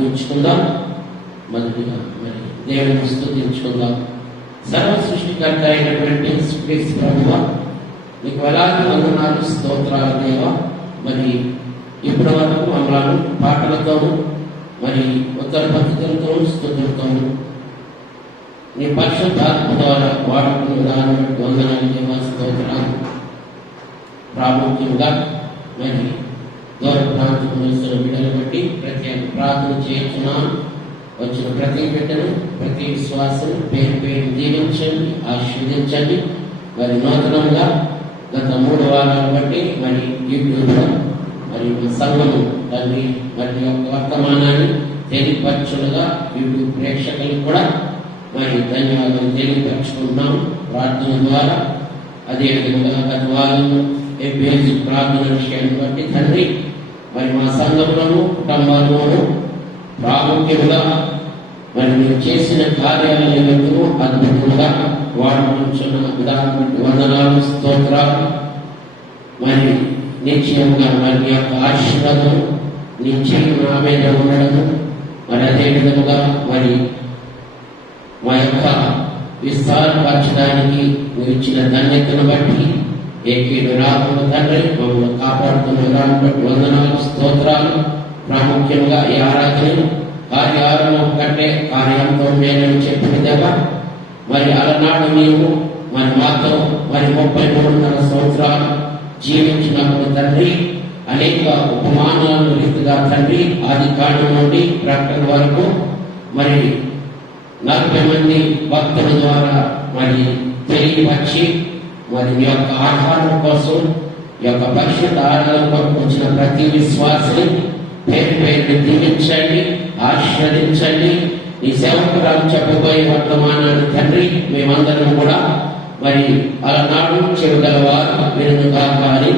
ప్రారంభించుకుందాం. మొదటిగా మరి దేవుని స్తుతించుకుందాం. సర్వ సృష్టికర్త అయినటువంటి యేసుక్రీస్తు ప్రభువా, నీకు వేలాది వందనాలు, స్తోత్రాలు దేవా. మరి ఇప్పటి వరకు మమ్మల్ని పాటలతోనూ మరి ఉత్తర పద్ధతులతోనూ స్తుతులతోనూ నీ పరిశుద్ధాత్మ ద్వారా వాడుకున్న విధానం వందనాలు దేవా, స్తోత్రాలు. ప్రాముఖ్యంగా మరి దూర ప్రాంతంలో బిడ్డలు బట్టి ప్రత్యేక ప్రార్థన చేస్తున్నాను. వచ్చిన ప్రతి బిడ్డను, ప్రతి విశ్వాసం పేరు పేరు దీవించండి, ఆశీర్వదించండి. మరి నూతనంగా గత 3 వారాలు బట్టి మరి యూట్యూబ్లో మరి సంఘము దాన్ని మరి యొక్క వర్తమానాన్ని తెలియపరచులుగా యూట్యూబ్ ప్రేక్షకులకు కూడా మరి ధన్యవాదాలు తెలియపరచుకుంటున్నాం ప్రార్థన ద్వారా. అదేవిధంగా గత వారంలో ఎఫ్ఎస్ ప్రార్థన విషయాన్ని బట్టి తండ్రి మరి మా సంఘంలోనూ కుటుంబాల్లోనూ ప్రాముఖ్యంగా మరి మీరు చేసిన కార్యాల నిమిత్తము అద్భుతంగా వాడుకుంటున్న విధానం వందనాలు, స్తోత్రాలు. మరి నిశ్చయంగా మరి యొక్క ఆశీర్వాదం నిశ్చయం నా మీద ఉండడము, మరి అదేవిధంగా మరి మా యొక్క విస్తారపరచడానికి మీరు ఇచ్చిన ధన్యతను బట్టి ఏకీడు రాకుండా తండ్రి మమ్మల్ని కాపాడుతున్న విధానం బట్టి వందనాలు, స్తోత్రాలు. ప్రాముఖ్యంగా ఈ ఆరాధన కార్యారంభం కంటే కార్యాంతం మేలని చెప్పిన విధంగా మరి అలనాడు నీవు మరి మాతో మరి 33.5 సంవత్సరాలు జీవించినప్పుడు తండ్రి అనేక ఉపమానాలు రీతిగా తండ్రి ఆది కాండం నుండి ప్రకటన వరకు మరి 40 మంది భక్తుల ద్వారా మరి తెలియపరిచి మరి ఈ యొక్క ఆహారం కోసం ఈ యొక్క పరిశుద్ధ ఆరాధన కొరకు వచ్చిన ప్రతి విశ్వాసిని పేరు పేరు దీవించండి, ఆశీర్వదించండి. ఈ సేవకురాలు చెప్పబోయే వర్తమానాన్ని తండ్రి మేమందరం కూడా మరి అలనాడు చెవిగలవారు వినుగా కానీ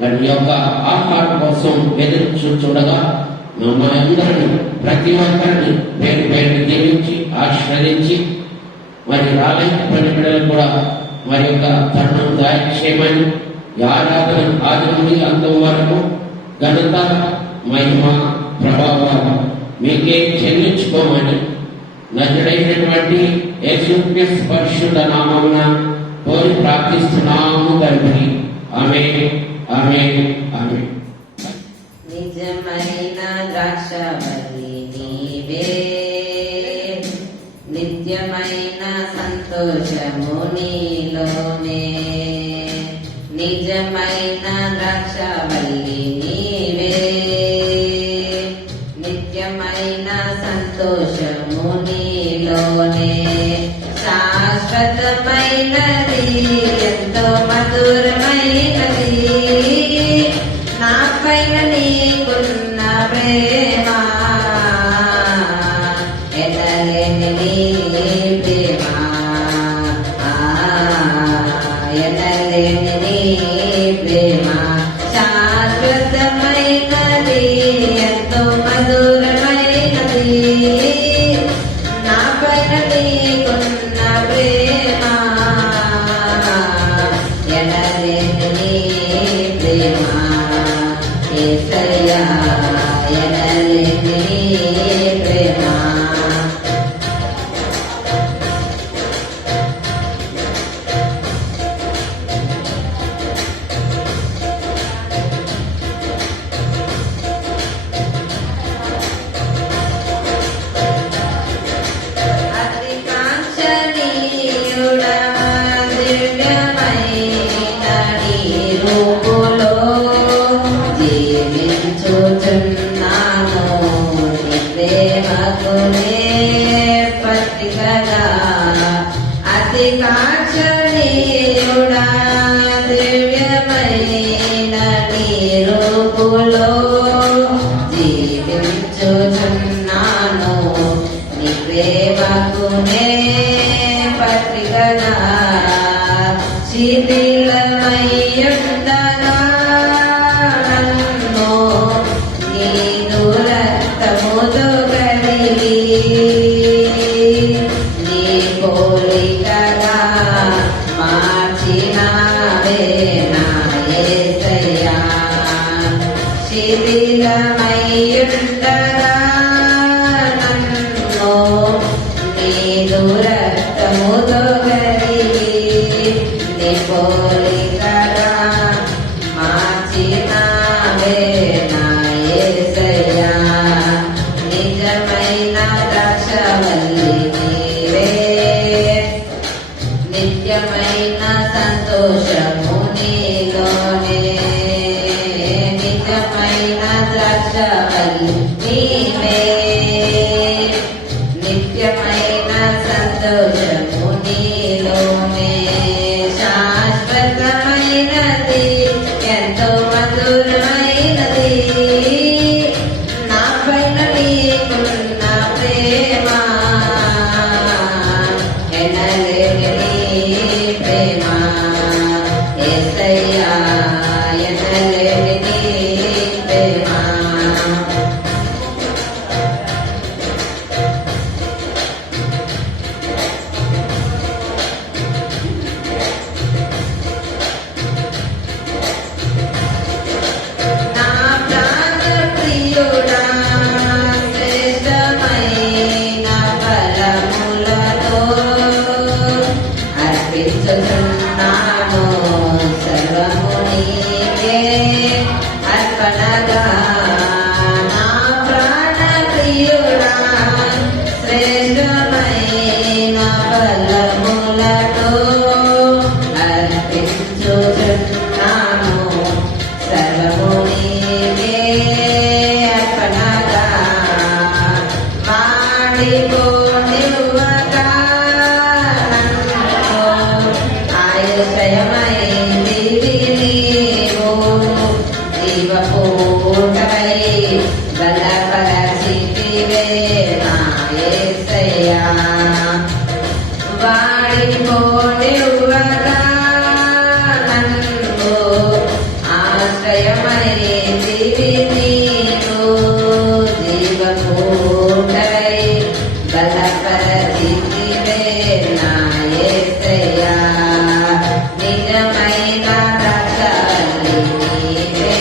మరి యొక్క ఆహారం కోసం ఎదురు చూడగా మా అందరిని ప్రతి ఒక్కరిని పేరు పేరు దీవించి ఆశీర్వదించి మరి రాలేని బిడ్డలు కూడా మరి యొక్క తరుణం దాయక్షేమని ఈ ఆరాధన ఆది నుండి అంతం వరకు ఘనత, మహిమ, ప్రభావం మీకే చెల్లించుకోమని నజరుడైనటువంటి యేసుక్రీస్తు పరిశుద్ధ నామమున కోరి ప్రార్థిస్తున్నాము తండ్రి. ఆమేన్, ఆమేన్, ఆమేన్. నిజమైన ద్రాక్షవల్లి నీవే, నిత్యమైన సంతోషము నీలోనే. నిజమైన ద్రాక్షవల్లి నీవే, నిత్యమైన సంతోషము నీలోనే. శాశ్వతమైనది, ఎంతో మధురమైనది నా పైన నీకున్న ప్రేమ. ఎనలేని నీ ప్రేమ, ఎనలేని నీ ప్రేమ. శాశ్వతమైనది, ఎంతో మధురమైనది నా పైన నీకున్న ప్రేమ. ఎనలేని నీ ప్రేమ యేసయ్యా, ఎనలేని నీ ప్రేమ. అతి కాంక్షణీయుడా, దివ్యమైన నీ రూపులో జీవించుచున్నాను. నీ ప్రేమకునే పట్టికగా. అతి కాంక్షణీయుడా, దివ్యమైన నీ రూపులో జీవించుచున్నాను. నీ ప్రేమకునే పట్టికగా. శిథిలమయ్యుండగా నన్ను నీదు రక్తముతో కడిగి, నీ పోలికగా మార్చినావే నా యేసయ్యా. శిథిలమయ్యుండగా కరిగి నీ పోలికగా మార్చినావే నా యేసయ్యా. నిజమైన ద్రాక్షవల్లి నీవే, నిత్యమైన సంతోషము నీలోనే. నిజమైన ద్రాక్షవల్లి నీవే, నిత్యమైన సంతోషము నీలోనే. శాశ్వతమైనది ఎంతో మధురమైనది నా పైన నీకున్న ప్రేమ. ఎనలేని నీ ప్రేమ యేసయ్యా, ఎనలేని నీ ప్రేమ. నా ప్రాణప్రియుడా, శ్రేష్టమైన ఫలములతో అర్పించుచున్నాను సర్వము నీకే అర్పణగా. నా ప్రాణప్రియుడా, శ్రేష్టమైన ఫలములతో అర్పించుచున్నాను సర్వము నీకే అర్పణగా. మాడిపోనివ్వగా నన్ను ఆయుషయమైందివి నీవు. జీవపూటై బలపరచితివే నా యేసయ్యా. వాడిపోనివ్వగా నన్ను ఆశ్రయమైందివి నీవు. జీవపూటై బలపరచితివే నా యేసయ్యా. నిజమైన ద్రాక్షవల్లి నీవే,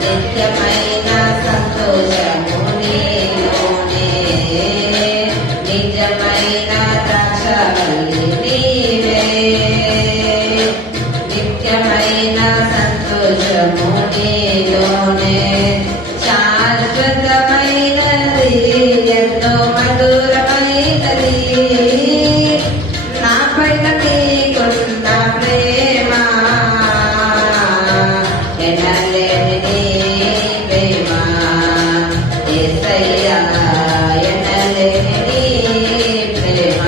నిత్యమైన సంతోషము నీలోనే. నిజమైన ద్రాక్షవల్లి నీవే, నిత్యమైన సంతోషము నీలోనే. శాశ్వతమైనది ఎంతో మధురమైనది నా పైన నీకున్న ప్రేమ. ఎనలేని నీ ప్రేమ యేసయ్యా, ఎనలేని నీ ప్రేమ.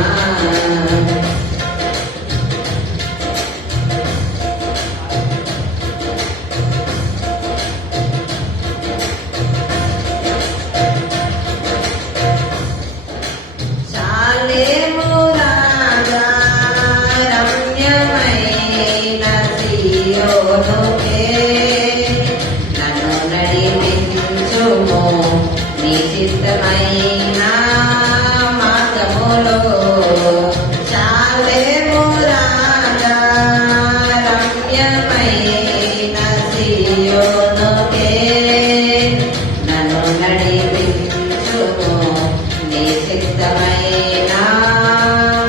చాలేము రాజా రమ్యమైన సియోనుకే, నన్ను నడిపించుము నీ చిత్తమైన మార్గములో. చాలేము రాజా రమ్యమైన సియోనుకే, నన్ను నడిపించుము నీ చిత్తమైన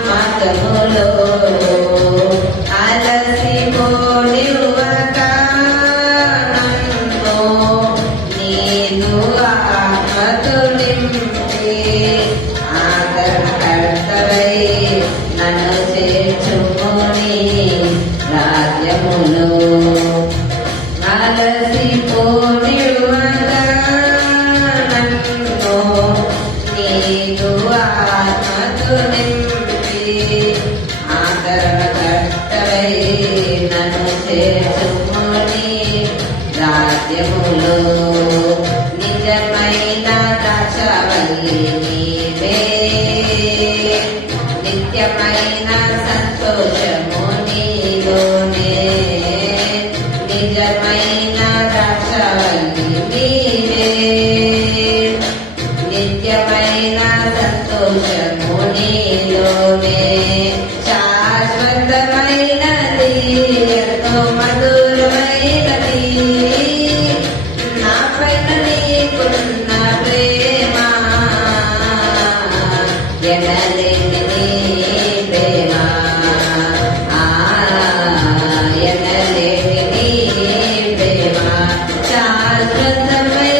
మార్గములో. అలసిపోనివ్వగా నన్ను నీదు ఆత్మతో నింపి ఆదరణకర్తవై నన్ను చేర్చుకొని రాజ్యములో. అలసిపోనివ్వగా నన్ను నీదు ఆత్మతో నింపి ఆదరణకర్తవై నన్ను చేర్చుకొని రాజ్యములో. నిజమైన ద్రాక్షవల్లి నీవే, నిత్యమైన సంతోషము నీలోనే. నిజమైన ద్రాక్షవల్లి నీవే, నిత్యమైన సంతోషము నీలోనే. శాశ్వతమైనది ఎంతో మధురమైనది నా పైన నీకున్న ప్రేమ. ఎనలే నీ ప్రేమ ఎనలేని నీ ప్రేమ శాశ్వతమైనది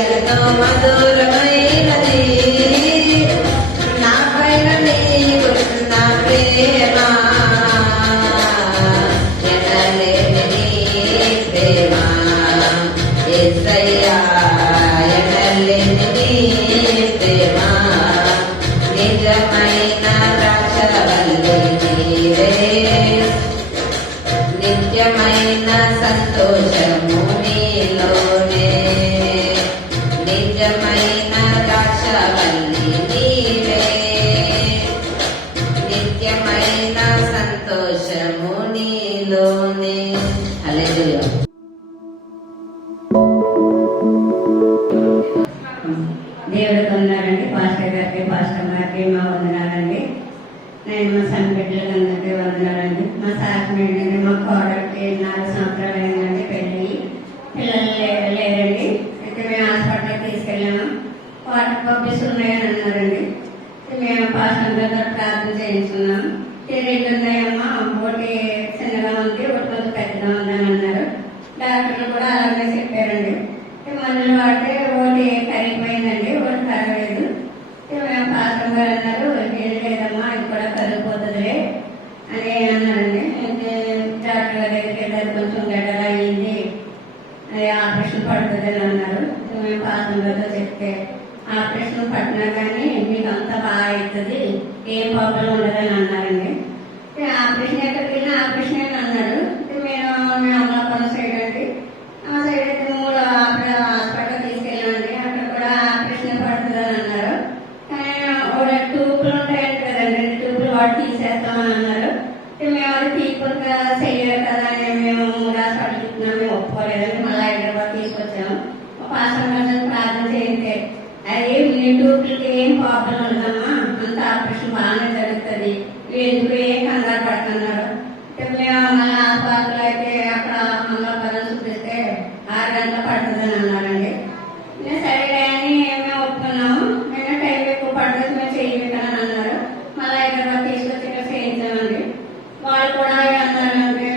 ఎంతో మధురమైనది నా పైన నీకున్న ప్రేమ ఎనలేని నీ ప్రేమ యేసయ్యా ఎనలేని నీ ప్రేమ నిజమైన ద్రాక్షవల్లి నీవే నిత్యమైన సంతోషము నీలోనే నిజమైన ద్రాక్షవల్లి నీవే నిత్యమైన సంతోషము నీలోనే. హల్లెలూయా. దేవుడికి వందనాలండి. పాస్టర్ గారికి, పాస్టర్ గారికి మా వందనాలండి. నేను మా సన్ బిడ్డలకు అందరికీ వందనాలండి. మా సాక్షి మా కోడలికి 4 సంవత్సరాలు అయిందండి పెళ్ళి. పిల్లలు లేరండి. అయితే మేము హాస్పిటల్కి తీసుకెళ్ళాము. వాటర్ పబ్బీస్ ఉన్నాయని అన్నారండి. మేము పాస్టర్ గారితో ప్రార్థన చేయించుకున్నాము. 2 ఉన్నాయమ్మా, ఒకటి చిన్నగా ఉంది, ఒకటి కొంచెం పెద్దగా ఉందని అన్నారు. డాక్టర్లు కూడా అలాగే చెప్పారండి. మందులు వాడితే ఒకటి కరిగిపోయిందండి, ఒకటి కరగలేదు. పాస్టర్ గారు అన్నారు, ఏం లేదమ్మా ఇది కూడా కరిగిపోతుందిలే అని అన్నారండి. డాక్టర్ గారి దగ్గరికి వెళ్ళారు, కొంచెం గడ్డగా అయ్యింది, అది ఆపరేషన్ పడుతుంది అని అన్నారు. మేము పాస్టర్ గారితో చెప్తే ఆపరేషన్ పట్టినా కానీ మీకు అంతా బాగా అవుతుంది, ఏం ప్రాబ్లం ఉండదని అన్నారండి. ఆపరేషన్ ఎక్కడికి వెళ్ళినా ఆపరేషన్ అని అన్నారు. మేము అమలాపురం సైడ్ అండి, ఆ సైడ్ అయితే 3 హాస్పిటల్ తీసుకెళ్ళామండి. అక్కడ కూడా ఆపరేషన్ పడుతుందని అన్నారు. కానీ ట్యూబ్లు ఉంటాయండి కదండి, ట్యూబ్లు వాటి తీసేస్తామని అన్నారు. మేము అది తీయకుండా చెయ్యాలి కదా అని మేము 3 హాస్పిటల్ చెప్తున్నాం. మేము ఒప్పుకోలేదండి. మళ్ళీ హైదరాబాద్ తీసుకొచ్చాము. పాస్టర్ గారు ప్రార్థన చేస్తే అది మీ ట్యూబ్లకి ఏం ప్రాబ్లం ఉండదమ్మా, అంత ఆపరేషన్ బాగానే జరుగుతుంది, ఎందుకు ఏం కంగారు పడుతున్నారు. మేము మళ్ళీ హాస్పిటల్ అయితే అక్కడ మంగళవారం చూపిస్తే 6 గంటలు పడుతుందని అన్నారండి. నేను సరే అని మేము ఒప్పుకున్నాము. నేను టైం ఎక్కువ పడుతుంది, మేము చేయలేదని అన్నారు. మళ్ళీ హైదరాబాద్ తీసుకొచ్చి ఇక్కడ చేయించామండి. వాళ్ళు కూడా అన్నారంటే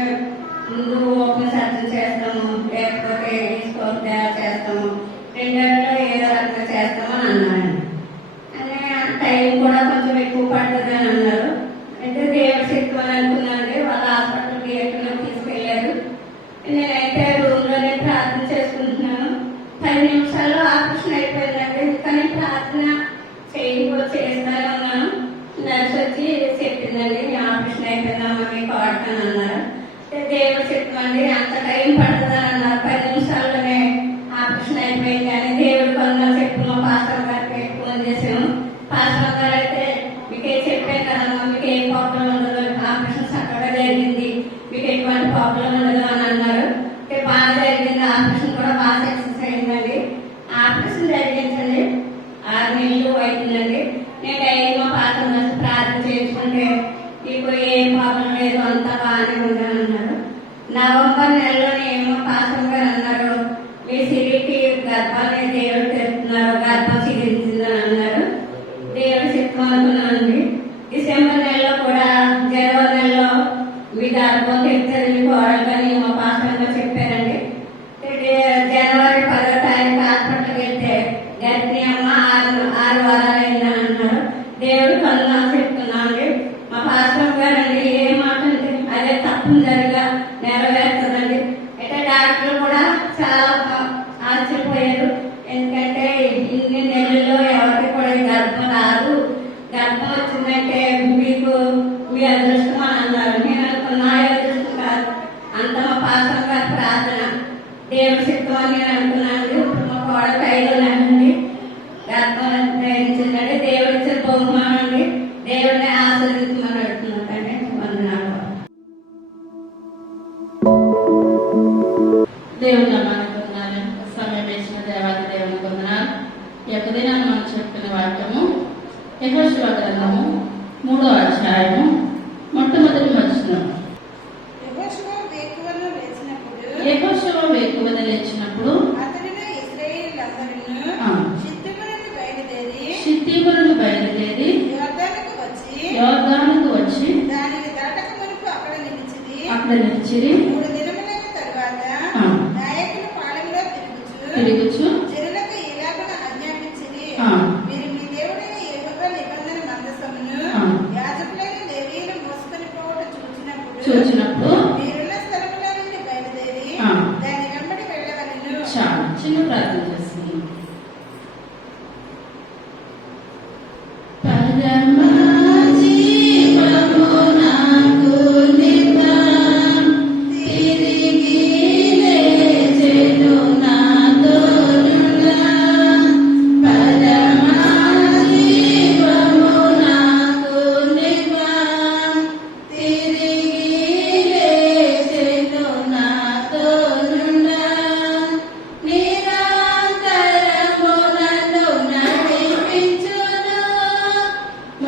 ముందు ఓపెన్ సర్జన్ చేస్తాము, లేకపోతే స్కోప్ చేస్తాము, 2 గంటల్లో ఏదో రకంగా చేస్తామని అన్నారండి. అని టైం కూడా కొంచెం ఎక్కువ పడుతుంది అని అన్నారు. అయితే దేవుడు శక్తి అని అనుకున్నానండి. వాళ్ళ హాస్పిటల్కి ఎక్కడ తీసుకెళ్లారు. నేనైతే రూమ్ లోనే ప్రార్థన చేసుకుంటున్నాను. 10 నిమిషాల్లో ఆపరేషన్ అయిపోయిందండి. కానీ ప్రార్థన చేస్తానే ఉన్నాను. నర్స్ వచ్చి చెప్పిందండి, ఆపరేషన్ అయిపోయిందమ్మా మీకు వాడతాను అన్నారు. దేవుడు చెప్తామండి, అంత టైం పడుతుందని అన్నారు. 10 నిమిషాల్లోనే ఆపరేషన్ అయిపోయింది అని దేవుడు కొందరు చెప్పి మా పాస్టర్ గారికి ఫోన్ చేసాము. పాస్టర్ గారు అయితే మీకే చెప్పాను కదమ్మా, మీకు ఏ ప్రాబ్లం ఉండదు, ఆపరేషన్ చక్కగా జరిగింది, మీకు ఎటువంటి ప్రాబ్లం ఉండదు అని అన్నారు. బాగా జరిగింది, ఆపరేషన్ కూడా బాగా సక్సెస్ అయిందండి. ఆపరేషన్ జరిగించండి 6 నెలలు అవుతుందండి. నేను డైలీ మా పాస్టర్ గారు ప్రార్థన చేసుకుంటే మీకు ఏం ప్రాబ్లం లేదు, అంతా బాగానే ఉందని అన్నారు. నవంబర్ నెలలోనే ఏమో పాస్టర్ గారు అన్నారు, మీ సిరికి గర్భాన్ని దేవుడు తెరుస్తున్నారు, గర్భం చిగించిందని అన్నారు. దేవుడు చెప్పుకోనుకున్నానండి. డిసెంబర్ నెలలో కూడా జనవరి నెలలో మీ గర్భం తెరుతుంది మీ కోడలని మా పాస్టర్ గారు చెప్పారండి. జనవరి 10వ తారీఖు హాస్పిటల్కి వెళ్తే గర్భిణీ అమ్మ 6 వారాలు అయిందని అన్నారు. దేవుడు కొందరు చెప్తున్నానండి. మా పాస్టర్ గారండి ఏ మాట అంటే అదే తప్పనిసరిగా నెరవేరుతుందండి. అయితే డాక్టర్లు కూడా చాలా ఆశ్చర్యపోయారు. ఎందుకంటే ఇన్ని నెలల్లో ఎవరికి కూడా గర్భం రాదు, గర్భం వచ్చిందంటే మీకు మీ అదృష్టం అని అన్నారు. నేను అనుకున్నా అదృష్టం కాదు, అంత మా పాస్టర్ గారి ప్రార్థన దేవుడి సిద్ధం అని నేను అనుకున్నాను. ఇప్పుడు మా కోడలు 5వ నెలండి, గర్భం ధరించిందండి. దేవుడి ఇచ్చిన బహుమానం అండి. దేవుడిని ఆస్వాదించమని అడుగుతున్నానండి. వందనాలు. దేవుని నామానికి వందనాలు. సమయం వేసిన దేవాది దేవునికి వందనాలు. ఈ యొక్క దినాన్ని మనం చెప్తున్న వాక్యము యెహోషువ గ్రంథము 3వ అధ్యాయము మొట్టమొదటి వచనం. యెహోషువ వేకువన లేచినప్పుడు షిత్తీమునకు బయలుదేరి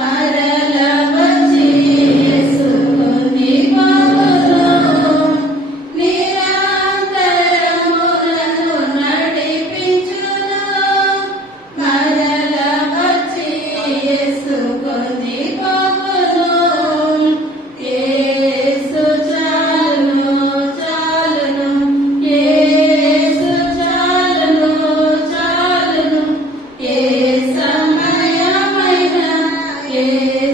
మరల వచ్చి యేసుని పోవును. నిరంతరము నన్ను నడిపించును. మరల వచ్చి యేసుని పోవును. యేసు చాలును చాలును, యేసు చాలును చాలును. ఏ సమయమైన ఏ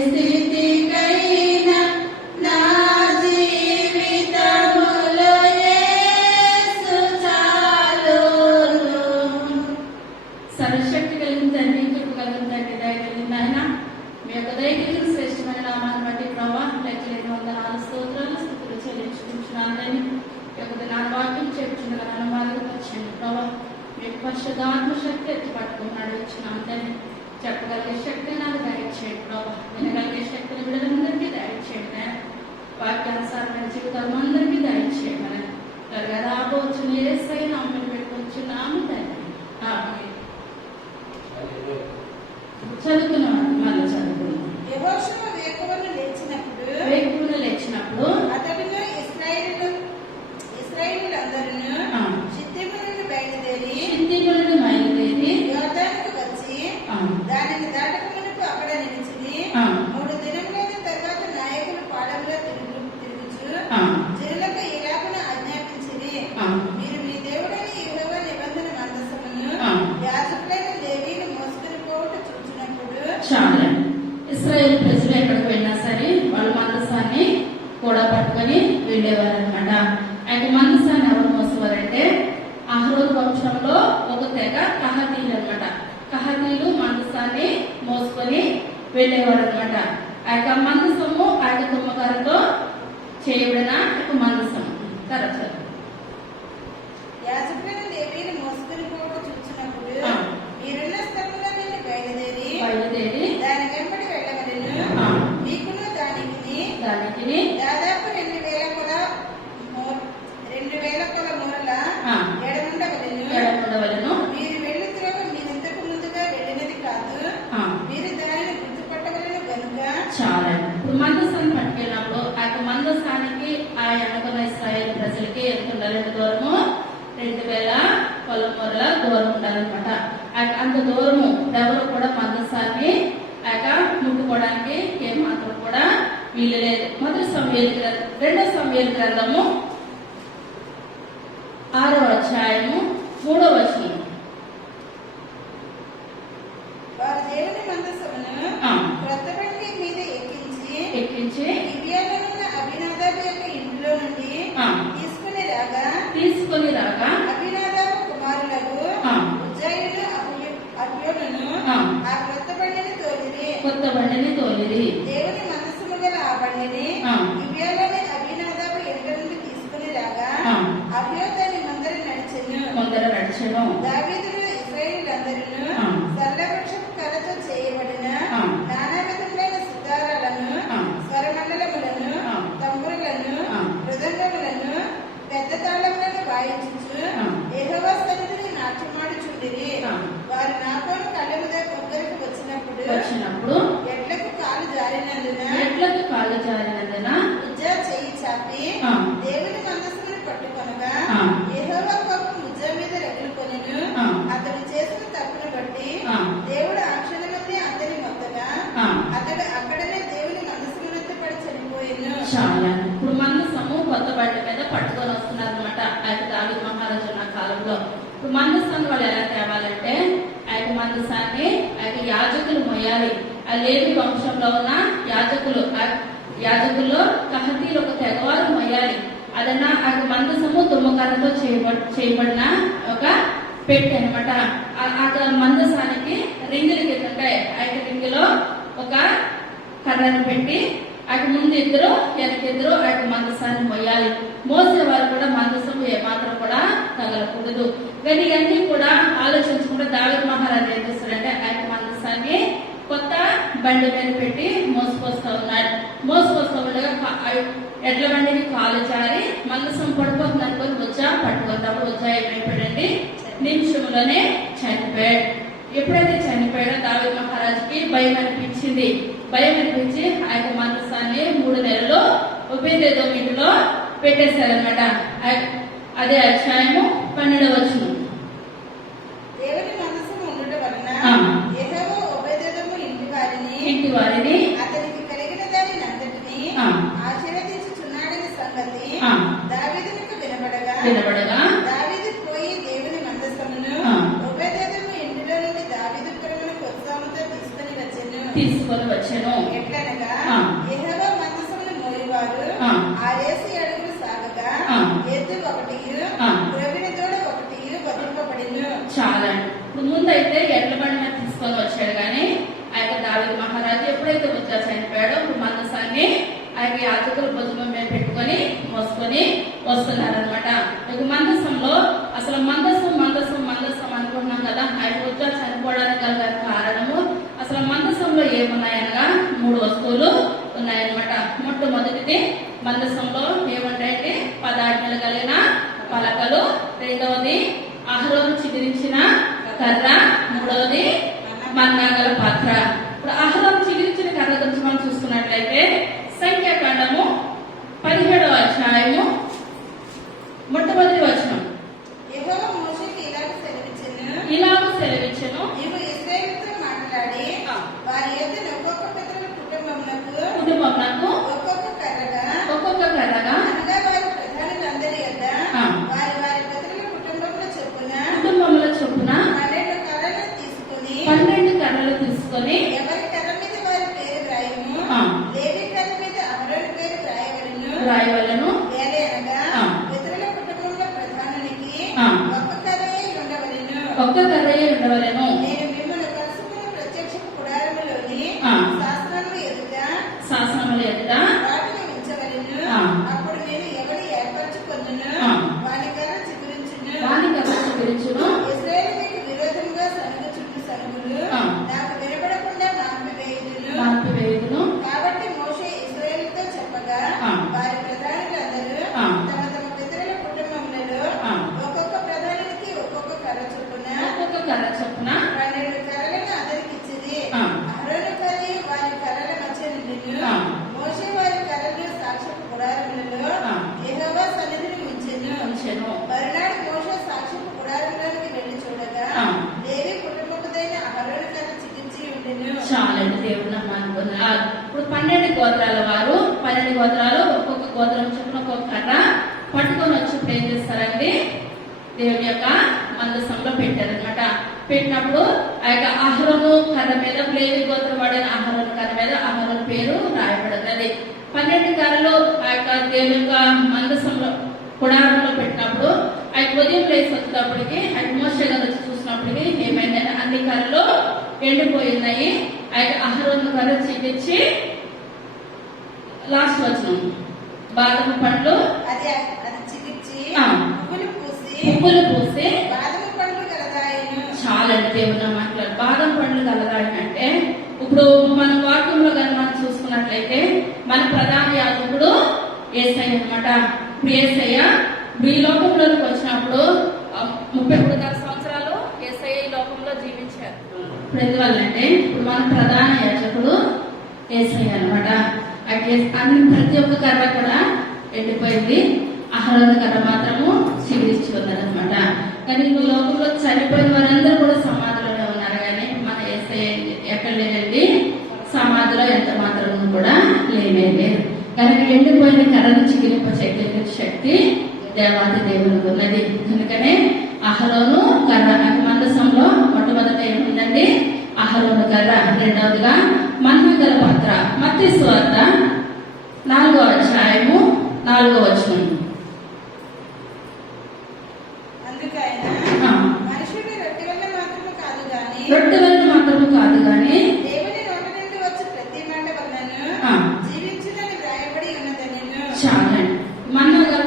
స్థితికైనా నా జీవితములో యేసు చాలును. సర్వశక్తి కలిగిన తండ్రి, కృప కలిగిన తండ్రి, దయ కలిగిన ఆయన, మీ యొక్క దయ కలిగిన శ్రేష్టమైన నామాన్ని బట్టి ప్రభావ లెక్కలేని వందనాలు స్తోత్రాలు స్థుతులు చెల్లించుకుంటున్నాను తండ్రి. ఈ యొక్క దినాన్ని వాక్యం చెప్పుచుండగా నన్ను బాధపరచండి ప్రభావ. మీ యొక్క పరిశుద్ధాత్మ శక్తి ఎత్తి పట్టుకుని నడిపించినాను తండ్రి. చెప్పగలిగే శక్తి నాకు దయచేయండి ప్రభావ. వినగలిగే శక్తిని బిడ్డలందరికీ దయచేయండి. వాక్యానుసారమైన జీవితాలు అందరికీ దయచేయమని త్వరగా రాబోచ్చు ఏసై నామమున పెట్టుకొచ్చున్నాము తండ్రి. ఆమేన్. చదువుకున్నాం, మళ్ళీ చదువుకున్నాం. యెహోషువ వేకువన లేచినప్పుడు అతడును ఇశ్రాయేలీయులందరును షిత్తీము నుండి బయలుదేరి యోర్దానుకు వచ్చి దానిని దాటక మునుపు అక్కడ నిలిచిరి. 3 దినములైన తర్వాత నాయకులు పాళెంలో తిరుగుచు జనులకు ఇలాగున ఆజ్ఞాపించిరి. మీరు మీ దేవుడైన యెహోవా నిబంధన మందసమును యాజకులైన లేవీయులు మోసుకొని పోవుట చూచినప్పుడు. చాలా ఇశ్రాయేల్ ప్రజలు ఎక్కడికి వెళ్ళినా సరే వాళ్ళు మందసాన్ని కూడా పట్టుకొని వెళ్ళేవారు అనమాట. అయితే మందసాన్ని ఎవరు మోసేవారంటే అహరోను వంశంలో ఒక తెగ కహాతీయులు అనమాట. కహాతీయులు మందసాన్ని మోసుకొని వెళ్ళేవారు అనమాట. ఆ యొక్క మందసము ఆ యొక్క తుమ్మకారతో చేయబడిన ఒక మందసం. తరచు యాజకులైన లేవీయులు మోసుకొని పోవుట చూచినప్పుడు మీరున్న స్థలముల నుండి బయలుదేరి దాని వెంబడి వెళ్ళవలెను. మీకును దానికి దాదాపు 2000 కొల మూరల ఎడముండవలెను. మీరు వెళ్ళు త్రోవ మీరింతకు ముందుగా వెళ్ళినది కాదు. మీరు దానిని గుర్తుపట్టవలెను గనుక. చాలా ఇప్పుడు మందసాన్ని పట్టుకెళ్ళినప్పుడు ఆ యొక్క మందసానికి ఆ వెనకున్న ఇశ్రాయేల్ ప్రజలకి ఎంత ఉండాలంటే దూరము 2000 కొల మూరల దూరం ఉండాలన్నమాట. అంత దూరము ఎవరు కూడా మందసాన్ని ముట్టుకోవడానికి ఏమాత్రం కూడా వీలు లేదు. 2 సమూయేలు గ్రంథము 6వ అధ్యాయము 3వ వచనం. వారు దేవుని మందసమును క్రొత్త బండి మీద ఎక్కించి గిబియాలోనున్న అబీనాదాబు యొక్క ఇంటిలో నుండి తీసుకుని రాగా అబీనాదాబు కుమారులకు ఉజ్జాయిను అబ్యోనును ఆ క్రొత్త బండిని తోలిరి. దేవుని మందసము గల ఆ బండిని గిబియాలోని అబీనాదాబు ఇంటి నుండి తీసుకుని రాగా అబ్యో దాని ముందర నడిచెను. దావీదును ఇశ్రాయేలీయులందరును సరళవృక్షపు కర్రతో చేయబడిన నానా విధములైన సితారాలను, స్వరమండలములను, తంబురులను, మృదంగములను, పెద్ద తాళములను వాయించుచు యెహోవా సన్నిధిని నాట్యమాడుచుండిరి. వారు నాకోను కళ్ళెము దగ్గరకు వచ్చినప్పుడు ఎడ్లకు కాలు జారినందున ఉజ్జా చెయ్యి చాపి దేవుని మందసమును పట్టుకొనగా యెహోవా కోపం ఉజ్జా మీద రగులుకొనెను. అతడు చేసిన తప్పును బట్టి దేవుడు ఆ క్షణమందే అతని మొత్తగా అతడు అక్కడనే దేవుని మందసమునంత పడి చనిపోయెను. చాలా ఇప్పుడు మందసము కొత్త బండి మీద పట్టుకొని వస్తున్నారు అనమాట. అయితే దావీదు మహారాజు ఉన్న కాలంలో ఇప్పుడు మందసాన్ని వాళ్ళు ఎలా తేవాలంటే ఆ యొక్క మందసాన్ని ఆ యొక్క యాజకులు మొయ్యాలి. ఆ లేవి వంశంలో ఉన్న యాజకుల్లో కహతీలు ఒక తెగవారు మొయ్యాలి. అదన్నా ఆ యొక్క మందసము తుమ్మకర్రతో చేయబడిన ఒక పెట్టి అనమాట. ఆ మందసానికి రింగులు ఉంటాయి. ఆ యొక్క రింగులో ఒక కర్రను పెట్టి అటు ముందు ఇద్దరు వెనకిద్దరు అటు మందసాన్ని మొయ్యాలి. మోసేవారు కూడా మందసం ఏమాత్రం కూడా తగలకూడదు. కానీ ఇవన్నీ కూడా ఆలోచించకుండా దావీదు మహారాజు ఏం చేస్తాడంటే ఆ మందసాన్ని కొత్త బండి మీద పెట్టి మోసుకొస్తా ఉన్నాడు. మోసుకొస్తా ఉండగా ఎడ్ల బండికి కాలు జారి మందసం పడిపోతుంది అనుకొని వచ్చా పట్టుకుంటాము. వచ్చా ఏమైపోయాడండి, నిమిషంలోనే చనిపోయాడు. ఎప్పుడైతే చనిపోయాడో దావీదు మహారాజుకి భయం అనిపించింది. భయం అనిపించి ఆ యొక్క మందసాన్ని 3 నెలలు ఉపేదేదోమిలో పెట్టేశారనమాట. అదే అధ్యాయము 12వ వచనం. దేవుని మనసును ఉండుట వలన యెహోవా ఓబేదెదోము ఇంటి వారిని అతనికి కలిగిన దానిని అంతటిని ఆశీర్వదించుచున్నాడని సంగతి దావీదునకు వినబడగా దావీదు పోయి దేవుని మందసమును ఓబేదెదోము ఇంటిలో నుండి దావీదు పురమునకు ఉత్సాహంతో తీసుకొని వచ్చెను. ఎట్లనగా యెహోవా మందసమును మోయువారు 6 అడుగులు సాగగా ఎద్దు 1 ద్రవిణ దూడ 1 వధింపబడిను. చాలా ఇప్పుడు ముందైతే ఎడ్ల బండి మీద తీసుకొని వచ్చాడు, కానీ ఆ యొక్క దావీదు మహారాజు ఎప్పుడైతే ఉజ్జా చనిపోయాడో ఇప్పుడు మందసాన్ని ఆ యొక్క యాజకుల భుజం మీద పెట్టుకొని మోసుకొని వస్తున్నారనమాట. మందసంలో అసలు మందసం మందసం మందసం అనుకుంటున్నాం కదా, ఆయన ఉజ్జా చనిపోవడానికి గల కారణము అసలు మందసంలో ఏమున్నాయనగా 3 వస్తువులు ఉన్నాయన్నమాట. మొట్టమొదటిది మందసంలో ఏముంటాయంటే 10 ఆజ్ఞలు కలిగిన పలకలు, రెండవది అహరోను చిగురించిన కర్ర, మూడవది మన్నాగల పాత్ర. ఇప్పుడు అహరోను చిగురించిన కర్ర గురించి మనం చూసుకున్నట్లయితే సంఖ్యాకాండము 17వ అధ్యాయము మొట్టమొదటి వచనం. యెహోవా మోషేకి ఇలాగ సెలవిచ్చెను, నీవు ఇశ్రాయేలుతో మాట్లాడి వారి యొద్ద ఒక్కొక్క పితరుల కుటుంబమునకు ఒక్కొక్క కర్రగా అనగా వారి ప్రధానులందరి యొద్ద వారి వారి పితరుల కుటుంబముల చొప్పున 12 కర్రలు తీసుకొని ఎవరి కర్ర మీద వారి పేరు వ్రాయము, లేవి కర్ర మీద అహరోను పేరు వ్రాయవలెను. ఏలయనగా పితరుల కుటుంబంలో ప్రధానునికి ఒక్క కర్రయే ఉండవలెను. నేను మిమ్మల్ని కలుసుకున్న ప్రత్యక్షపు గుడారములోని శాసనముల ఎదుట వాటిని ఉంచవలెను. అప్పుడు నేను ఎవడు ఏర్పరచుకొనును వాని కర్ర చిగురించును. ఇశ్రాయేలు మీకు విరోధముగా సనుగుచుండు సనుగులు నాకు వినపడకుండా నాన్పివేయుదును. కాబట్టి మోషే ఇశ్రాయేలుతో చెప్పగా వారి ప్రధానులందరూ తమ తమ పితరుల కుటుంబములలో ఒక్కొక్క ప్రధానికి ఒక్కొక్క కర్ర చొప్పున 12 కర్రలను అందరికిచ్చిరి. అహరోను కర్ర వారి కర్రల మధ్య నుండిను. మోషే వారి కర్రలు సాక్ష్యపు గుడారములలో యెహోవా సన్నిధిని ఉంచెను. మరునాడు మోషే సాక్ష్యపు గుడారములోనికి వెళ్లి చూడగా లేవి కుటుంబముదైన అహరోను కర్ర చిగించి ఉండెను. చాలండి, దేవుడు అనుకున్నారు. ఇప్పుడు 12 గోత్రాల వారు 12 గోత్రాలు ఒక్కొక్క గోత్రం చొప్పున ఒక్కొక్క కర్ర పట్టుకొని వచ్చినప్పుడు ఏం చేస్తారండి, దేవుని యొక్క మందసంలో పెట్టారనమాట. పెట్టినప్పుడు ఆ యొక్క అహరోను కర్ర మీద, లేవి గోత్రం వాడిన అహరోను కర్ర మీద అహరోను పేరు రాయబడుతుంది. 12 కర్రలు ఆ యొక్క దేవుని యొక్క మందసంలో గుడారంలో పెట్టినప్పుడు ఆ ఉదయం లేచి వచ్చేటప్పటికి ఆ మోషే గారు వచ్చి చూసినప్పటికి ఏమైందంటే అన్ని కర్రలు ఎండిపోయినాయి. ఆ యొక్క అహరోను కర్ర చిగించి లాస్ట్ వచనం బాదము పండ్లు అది చిగిర్చి పువ్వులు పూసి బాదము పండ్లు కలదాయను. చాలా దేవుని మాట్లాడు బాదం పండ్లు కలదాయనంటే ఇప్పుడు మన వాక్యంలో కానీ మనం చూసుకున్నట్లయితే మన ప్రధాన యాజకుడు యేసయ్య అన్నమాట. ఇప్పుడు యేసయ్య ఈ లోకంలోకి వచ్చినప్పుడు 33 సంవత్సరాలు యేసయ్య ఈ లోకంలో జీవించారు. ఎందువల్లంటే ఇప్పుడు మన ప్రధాన యాజకుడు యేసయ్య అన్నమాట. ప్రతి ఒక్క కర్ర కూడా ఎండిపోయింది, అహరోను కర్ర మాత్రము చిగురించి ఉన్నారనమాట. కానీ ఈ లోకంలో చనిపోయిన వారందరూ కూడా సమాధిలోనే ఉన్నారు, కానీ మన యేసయ్య ఎక్కడ లేదండి, సమాధిలో ఎంత మాత్రం కూడా లేదు. కానీ ఎండిపోయిన కర్రను చిగిరింపచేయగలిగిన శక్తి దేవాది దేవునికి ఉన్నది. అందుకనే అహరోను కర్ర మందసంలో మొట్టమొదట ఏముందండి, అహరోను కర్ర. రెండవదిగా మన్నాగల పాత్ర. మత్తయి సువార్త 4వ అధ్యాయము 4వ వచనం. మనుషుడు రొట్టె వల్ల మాత్రము కాదు గాని దేవుని నోట నుండి వచ్చే ప్రతి మాట వలనను జీవించునని వ్రాయబడి ఉన్నదనెను. చాలండి. మన్నాగల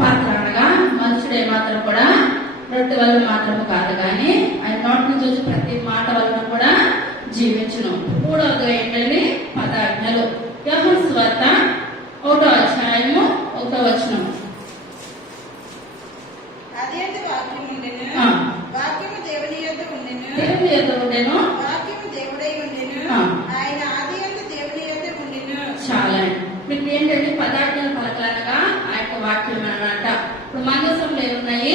పాత్ర అనగా మనుషుడే మాత్రం కూడా రొట్టె వల్ల మాత్రము కాదు కానీ ఆయన నోటి నుంచి వచ్చే ప్రతి మాట వలన కూడా జీవించును. 3వదిగా ఏంటండి 10 ఆజ్ఞలు. యోహాను సువార్త 1వ అధ్యాయము 1వ వచనం. ఆదియందు వాక్యము ఉండెను, వాక్యము దేవుని యొద్ద ఉండెను, వాక్యము దేవుడై ఉండెను. ఆయన ఆదియందు దేవుని చాలా మీకు ఏంటంటే పదార్థాలు పలకలనగా ఆ యొక్క వాక్యం అన్నమాట. ఇప్పుడు మందసంలో ఏమున్నాయి?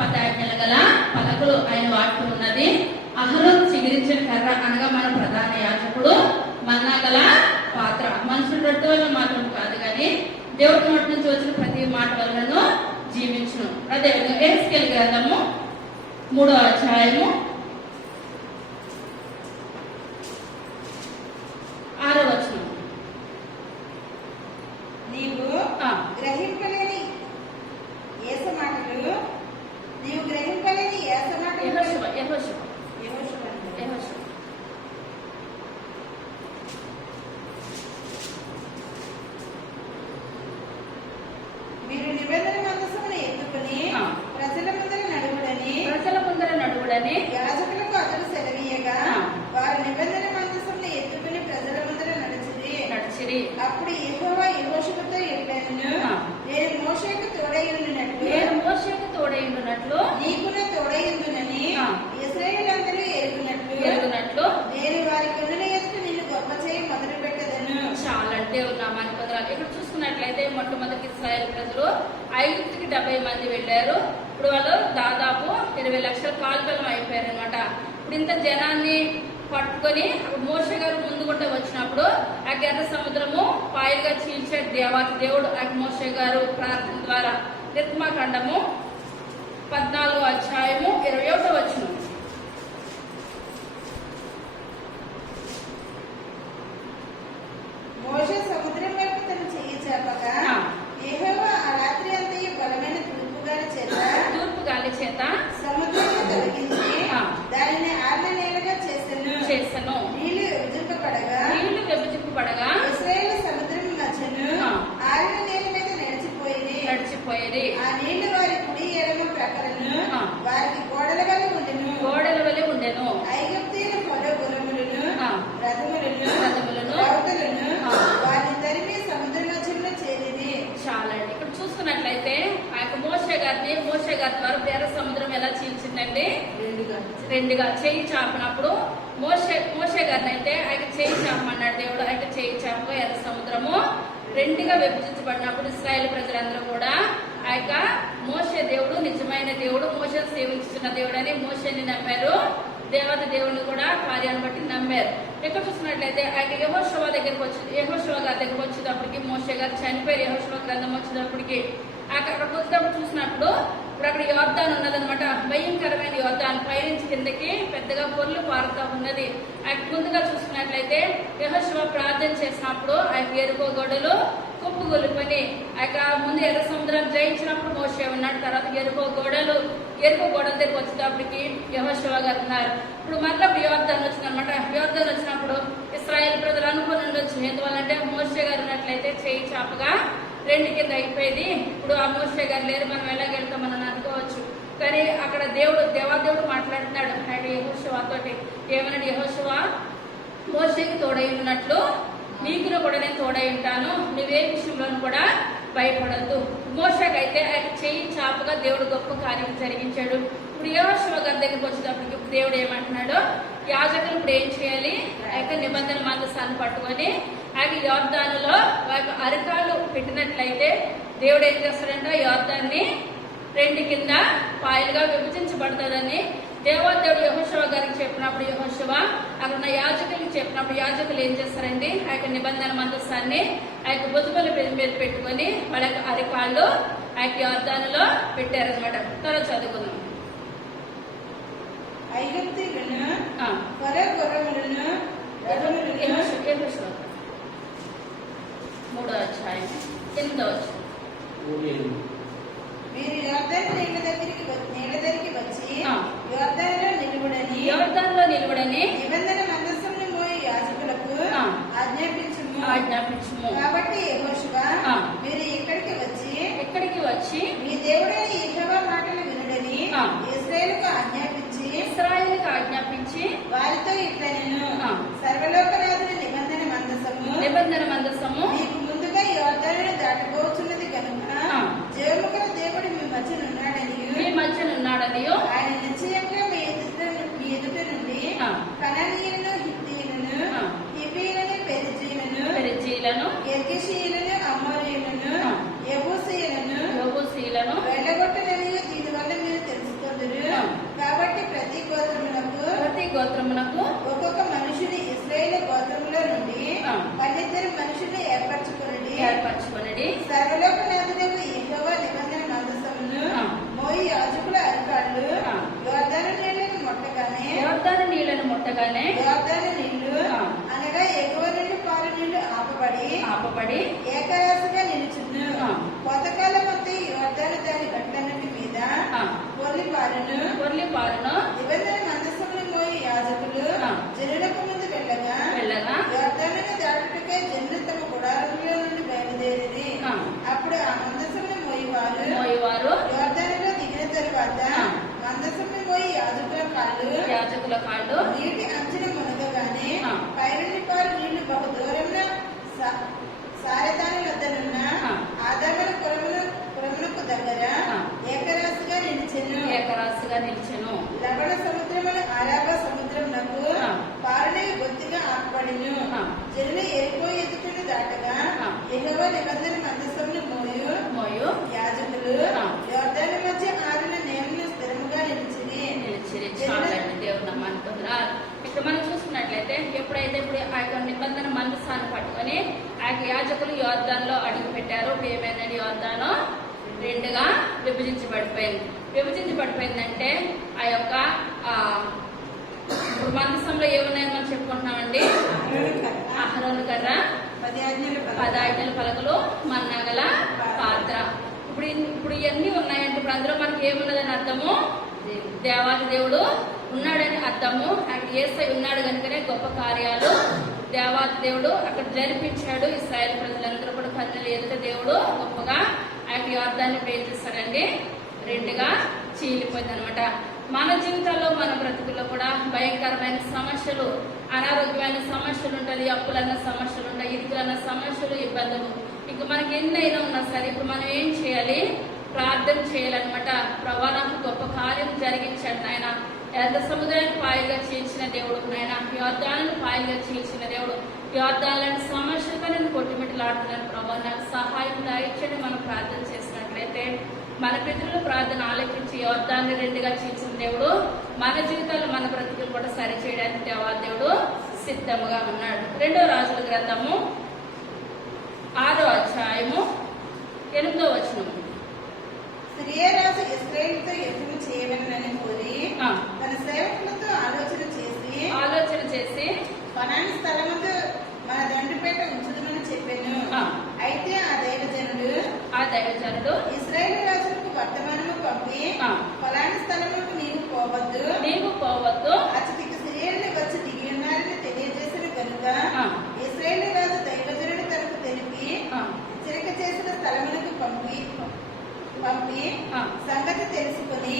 పదార్థాలు గల పలకలు ఆయన వాక్యం ఉన్నది. అహరోను చిగురించిన కర్ర అనగా మన ప్రధాన యాజకుడు, మన్నా గల పాత్ర. మనుషుల రొట్టె వల్ల మాత్రం కాదు కానీ దేవుడి నోటి నుంచి వచ్చిన ప్రతి మాట వలన జీవించును. అదే ఎహెజ్కేలు గ్రంథము 3వ అధ్యాయము 6వ వచనం. నీవు గ్రహింపలేని ఏస మాటలు మీరు నిబంధన మందసమును ఎత్తుకుని ప్రజల ముందర నడువుడని యాజకులకు అతడు సెలవీయగా వారు నిబంధన మందసమును ఎత్తుకుని ప్రజల ముందర నడిచిరి. అప్పుడు యెహోవా యెహోషువతో ఇట్లనెను, నేను మోషేకు తోడైయుండునట్లు నీకును తోడైయుందునని ఇశ్రాయేలులందరూ ఎరుగునట్లు నేను వారి కన్నుల ఎదుట నిన్ను గొప్ప చేయి మొదలు పెట్టదను. చాలా దేవుడు నామానికి వందనాలు. ఇక్కడ చూసుకున్నట్లయితే మొట్టమొదటి ఇశ్రాయేలు ప్రజలు ఐగుప్తుకి 70 మంది వెళ్ళారు. ఇప్పుడు వాళ్ళు దాదాపు 20 లక్షల కాల్బలం అయిపోయారు అనమాట. ఇప్పుడు ఇంత జనాన్ని పట్టుకొని మోషే గారు ముందుకుంటే వచ్చినప్పుడు ఆ ఎర్ర సముద్రము పాయలుగా చీల్చే దేవాతి దేవుడు ఆ మోషే గారు ప్రార్థన ద్వారా నిర్గమకాండము 14వ అధ్యాయము 21వ వచనం. మోషే సముద్రం వైపు తన చెయ్యి చాపగా యెహోవా ఆ రాత్రి అంతయు బలమైన తూర్పు గాలి చేత సముద్రాన్ని తొలగించి దానిని ఆర్ల నేలగా చేసెను. నీళ్లు విభజింపబడగా ఇశ్రాయేలు సముద్రం మధ్యను ఆరిన నేల మీద నడిచిపోయేది. ఆ నీళ్లు వారి కుడి ఎడమ ప్రక్కలను వారికి గోడల వలె ఉండెను. ఐగుప్తీయుల గుర్రములను రథములను వారిని తరిమి సముద్ర మధ్యంలో చేరిది. చాలా ఇక్కడ చూసుకున్నట్లయితే ఆ యొక్క మోషే గారి ద్వారా ఎర్ర సముద్రం ఎలా చీల్చిందండి? రెండుగా చేయి చాపినప్పుడు మోషే గారిని అయితే ఆయన చేయి చాపమన్నాడు దేవుడు. ఆయన చేయి చాపగా ఎర్ర సముద్రము రెండుగా విభజించబడినప్పుడు ఇశ్రాయేలు ప్రజలందరూ కూడా ఆ యొక్క మోషే దేవుడు నిజమైన దేవుడు, మోషేను సేవించుతున్న దేవుడు అని మోషేని నమ్మారు. దేవత దేవుడిని కూడా కార్యాన్ని బట్టి నమ్మారు. ఎక్కడ చూసినట్లయితే ఆయన యెహోషువ గారి దగ్గరకు వచ్చేటప్పటికి మోషే గారు చనిపోయారు. యెహోషువ గ్రంథం వచ్చేటప్పటికి అక్కడికి వచ్చేటప్పుడు చూసినప్పుడు ఇప్పుడు అక్కడ యోర్దాను ఉన్నదనమాట. భయంకరమైన యోర్దాను పైనుంచి కిందకి పెద్దగా పొర్లు పారుతా ఉన్నది. ఆయన ముందుగా చూసుకున్నట్లయితే యెహోషువ ప్రార్థన చేసినప్పుడు ఆయన ఎరుకో గోడలు కుప్పగొలుపని ముందు ఎర్ర సముద్రాన్ని జయించినప్పుడు మోషే ఉన్నాడు. తర్వాత ఎరుకో గోడల దగ్గర వచ్చేటప్పటికి యెహోషువ గారు ఉన్నారు. ఇప్పుడు మళ్ళీ యోర్దాను వచ్చిందనమాట. యోర్దాను వచ్చినప్పుడు ఇశ్రాయేలు ప్రజలు అనుకుని ఉండొచ్చు. ఎందువల్లంటే మోషే గారు ఉన్నట్లయితే చేయి చాపగా రెండు కింద అయిపోయేది. ఇప్పుడు ఆ మోషే గారు లేరు, మనం ఎలాగెళ్తాం మనం అనుకోవచ్చు. కానీ అక్కడ దేవాదేవుడు మాట్లాడుతున్నాడు ఆయన యెహోషువతో. ఏమన్నాడు? యెహోషువ మోషేకి తోడై ఉన్నట్లు నీకును కూడా నేను తోడై ఉంటాను, నువ్వే విషయంలోనూ కూడా భయపడద్దు. మోషేకైతే ఆయన చేయి చాపగా దేవుడు గొప్ప కార్యం జరిగించాడు. ఇప్పుడు యెహోషువ గారి దగ్గరికి వచ్చేటప్పటికి దేవుడు ఏమంటున్నాడు? యాజకులు ఇప్పుడు ఏం చేయాలి? ఆ యొక్క నిబంధన మందసాన్ని పట్టుకొని ఆ యొక్క యోర్దానులో ఆ యొక్క అరికాలు పెట్టినట్లయితే దేవుడు ఏం చేస్తాడంటే యోర్దాన్ని రెండు కింద పాయలుగా విభజించబడతాడని దేవాదేవుడు యెహోషువ గారికి చెప్పినప్పుడు యెహోషువ అక్కడ ఉన్న యాజకులకి చెప్పినప్పుడు యాజకులు ఏం చేస్తారండి? ఆ యొక్క నిబంధన మందసాన్ని ఆ యొక్క భుజముల మీద పెట్టుకొని వాళ్ళ యొక్క అరికాళ్ళు ఆ యొక్క యోర్దానులో పెట్టారనమాట. త్వరగా చదువుకుందాం. ఐగుప్తీయులను ఫరో గుర్రములను రథములను 3వ అధ్యాయం 8వ వచనం. మీరు యోర్దాను నీళ్ల దగ్గరికి వచ్చి యోర్దానులో నిలువుడని నిబంధన మందసమును మోయు యాజకులకు ఆజ్ఞాపించుము. కాబట్టి యెహోషువ మీరు ఇక్కడికి వచ్చి మీ దేవుడైన యెహోవా మాటలు వినుడని ఇశ్రాయేలుకు ఆజ్ఞాపించి వారితో ఇట్లనెను, సర్వలోకనాథుని నిబంధన మందసము మీకు ముందుగా యోర్దానును దాటిపోవచ్చున్నది కనుక జీవముగల దేవుడు మీ మధ్యనున్నాడని ఆయన నిశ్చయంగా మీ ఎదుట నుండి కనానీయులను హిత్తీయులను హివ్వీయులను పెరిజీయులను గిర్గీషీయులను గిర్గిషీయులను అమోరీయులను యెబూసీయులను యెబూసీయులను వెళ్ళగొట్టలేని దీనివల్ల మీరు తెలుసుకుందరు. కాబట్టి ప్రతి గోత్రమునకు ఒక్కొక్క మనుషుని ఇశ్రాయేలు గోత్రములో నుండి 12 మనుషుల్ని ఏర్పరచుకొనుడి. సర్వలోకనాథుడగు యెహోవా నిబంధన మందసమును మోయి యాజకుల అధికారులు యోర్దాను నీళ్లను ముట్టగానే యోర్దాను నీళ్లు అనగా ఎగువ నుండి పాలు నీళ్లు ఆపబడి ఏకరాశిగా నిలుచును. కొంతకాలమంతా యోర్దాను దాని గట్లన్నిటి మీద పొర్లి పారును. నిబంధన మందసమును మోయి యాజకులు జనులకు ముందు వెళ్ళగా యోర్దానును దాటుటకై జనులు తమ గుడారములో నుండి బయలుదేరిరి. అప్పుడు ఆ మందసమును మోయివారు యోర్దానులో దిగిన తరువాత మందసమును మోయి యాజకుల కాళ్ళు నీటి అంచున మునగగానే పైనుండి పారు నీళ్లు బహు దూరంలో సారెదాని వద్దనున్న ఆదాముల పురమునకు దగ్గర ఏకరాశిగా నిలిచెను. లవణ సముద్రమును ఆరాబా సముద్రమునకు పారునవి బొత్తిగా ఆపబడిను. జనులు ఎరుకో ఎదుటను దాటగా యెహోవా నిబంధన మందసమును మోయు యాజకులు యోర్దాను మధ్య ఆరిన నేలను స్థిరముగా నిలిచిరి. దేవుడు నమ్మంటున్నారు. ఇక్కడ మనం చూసుకున్నట్లయితే ఎప్పుడైతే ఇప్పుడు ఆ యొక్క నిబంధన మందసాన్ని పట్టుకొని ఆ యొక్క యాజకులు యోర్దానులో అడుగు పెట్టారు. ఇప్పుడు ఏమైందండి? యోర్దాను 2గా విభజించబడిపోయిందంటే ఆ యొక్క ఇప్పుడు మందసంలో ఏమున్నాయని మనం చెప్పుకుంటున్నామండి. అహరోను కర్ర, 10 ఆజ్ఞల పలకలు, మన్నాగల పాత్ర. ఇప్పుడు ఇవన్నీ ఉన్నాయంటే ఇప్పుడు అందులో మనకి ఏమున్నదని అర్థము? దేవాది దేవుడు ఉన్నాడని అర్థము. యేసై ఉన్నాడు కనుకనే గొప్ప కార్యాలు దేవాది దేవుడు అక్కడ జరిపించాడు. ఇశ్రాయేలు ప్రజలందరూ కూడా కన్నుల ఎదుట దేవుడు గొప్పగా ఆ యొక్క యోర్దాన్ని చేస్తాడండి. 2గా చీలిపోయింది అనమాట. మన జీవితాల్లో మన బ్రతుకుల్లో కూడా భయంకరమైన సమస్యలు, అనారోగ్యమైన సమస్యలు ఉంటాయి, అప్పులన్న సమస్యలు ఉంటాయి, ఇరుకులన్న సమస్యలు, ఇబ్బందులు ఇంకా మనకి ఎన్నైనా ఉన్నా సరే ఇప్పుడు మనం ఏం చేయాలి? ప్రార్థన చేయాలన్నమాట. ప్రభా నాకు గొప్ప కార్యం జరిగించాడు నాయన. ఎంత సముద్రాన్ని పాయగా చీల్చిన దేవుడు నాయన, యోర్దానులను పాయగా చీల్చిన దేవుడు, యోర్దానులను సమస్యలతో నేను కొట్టుమిట్టలాడుతున్నాను ప్రభా, నాకు సహాయం దయచేయండి. మనం ప్రార్థన చేసినట్లయితే మన పితరుల ప్రార్థన ఆలకించి యోర్దాన్ని 2గా చీల్చిన దేవుడు మన జీవితాలు మన బ్రతుకులు కూడా సరిచేయడానికి దేవుడు సిద్ధముగా ఉన్నాడు. 2వ రాజుల గ్రంథము 6వ అధ్యాయము 8వ వచనము. సిరియరాజు ఇశ్రాయేలుతో యుద్ధం చేయవలెనని కోరి తన సేవకులతో ఆలోచన చేసి పనాని స్థలముతో మన దండుపేట ఉంచుదమని చెప్పాను. అయితే ఆ దైవజనుడు ఇశ్రాయేలు రాజులకు వర్తమానము పంపి ఫలాని స్థలముకు నీవు పోవద్దు అతడికి సిరియలు వచ్చి దిగి ఉన్నారని తెలియజేసిన కనుక ఇశ్రాయేలు రాజు దైవజనుడు తనకు తెలిపి హెచ్చరిక చేసిన స్థలములకు పంపి సంగతి తెలుసుకుని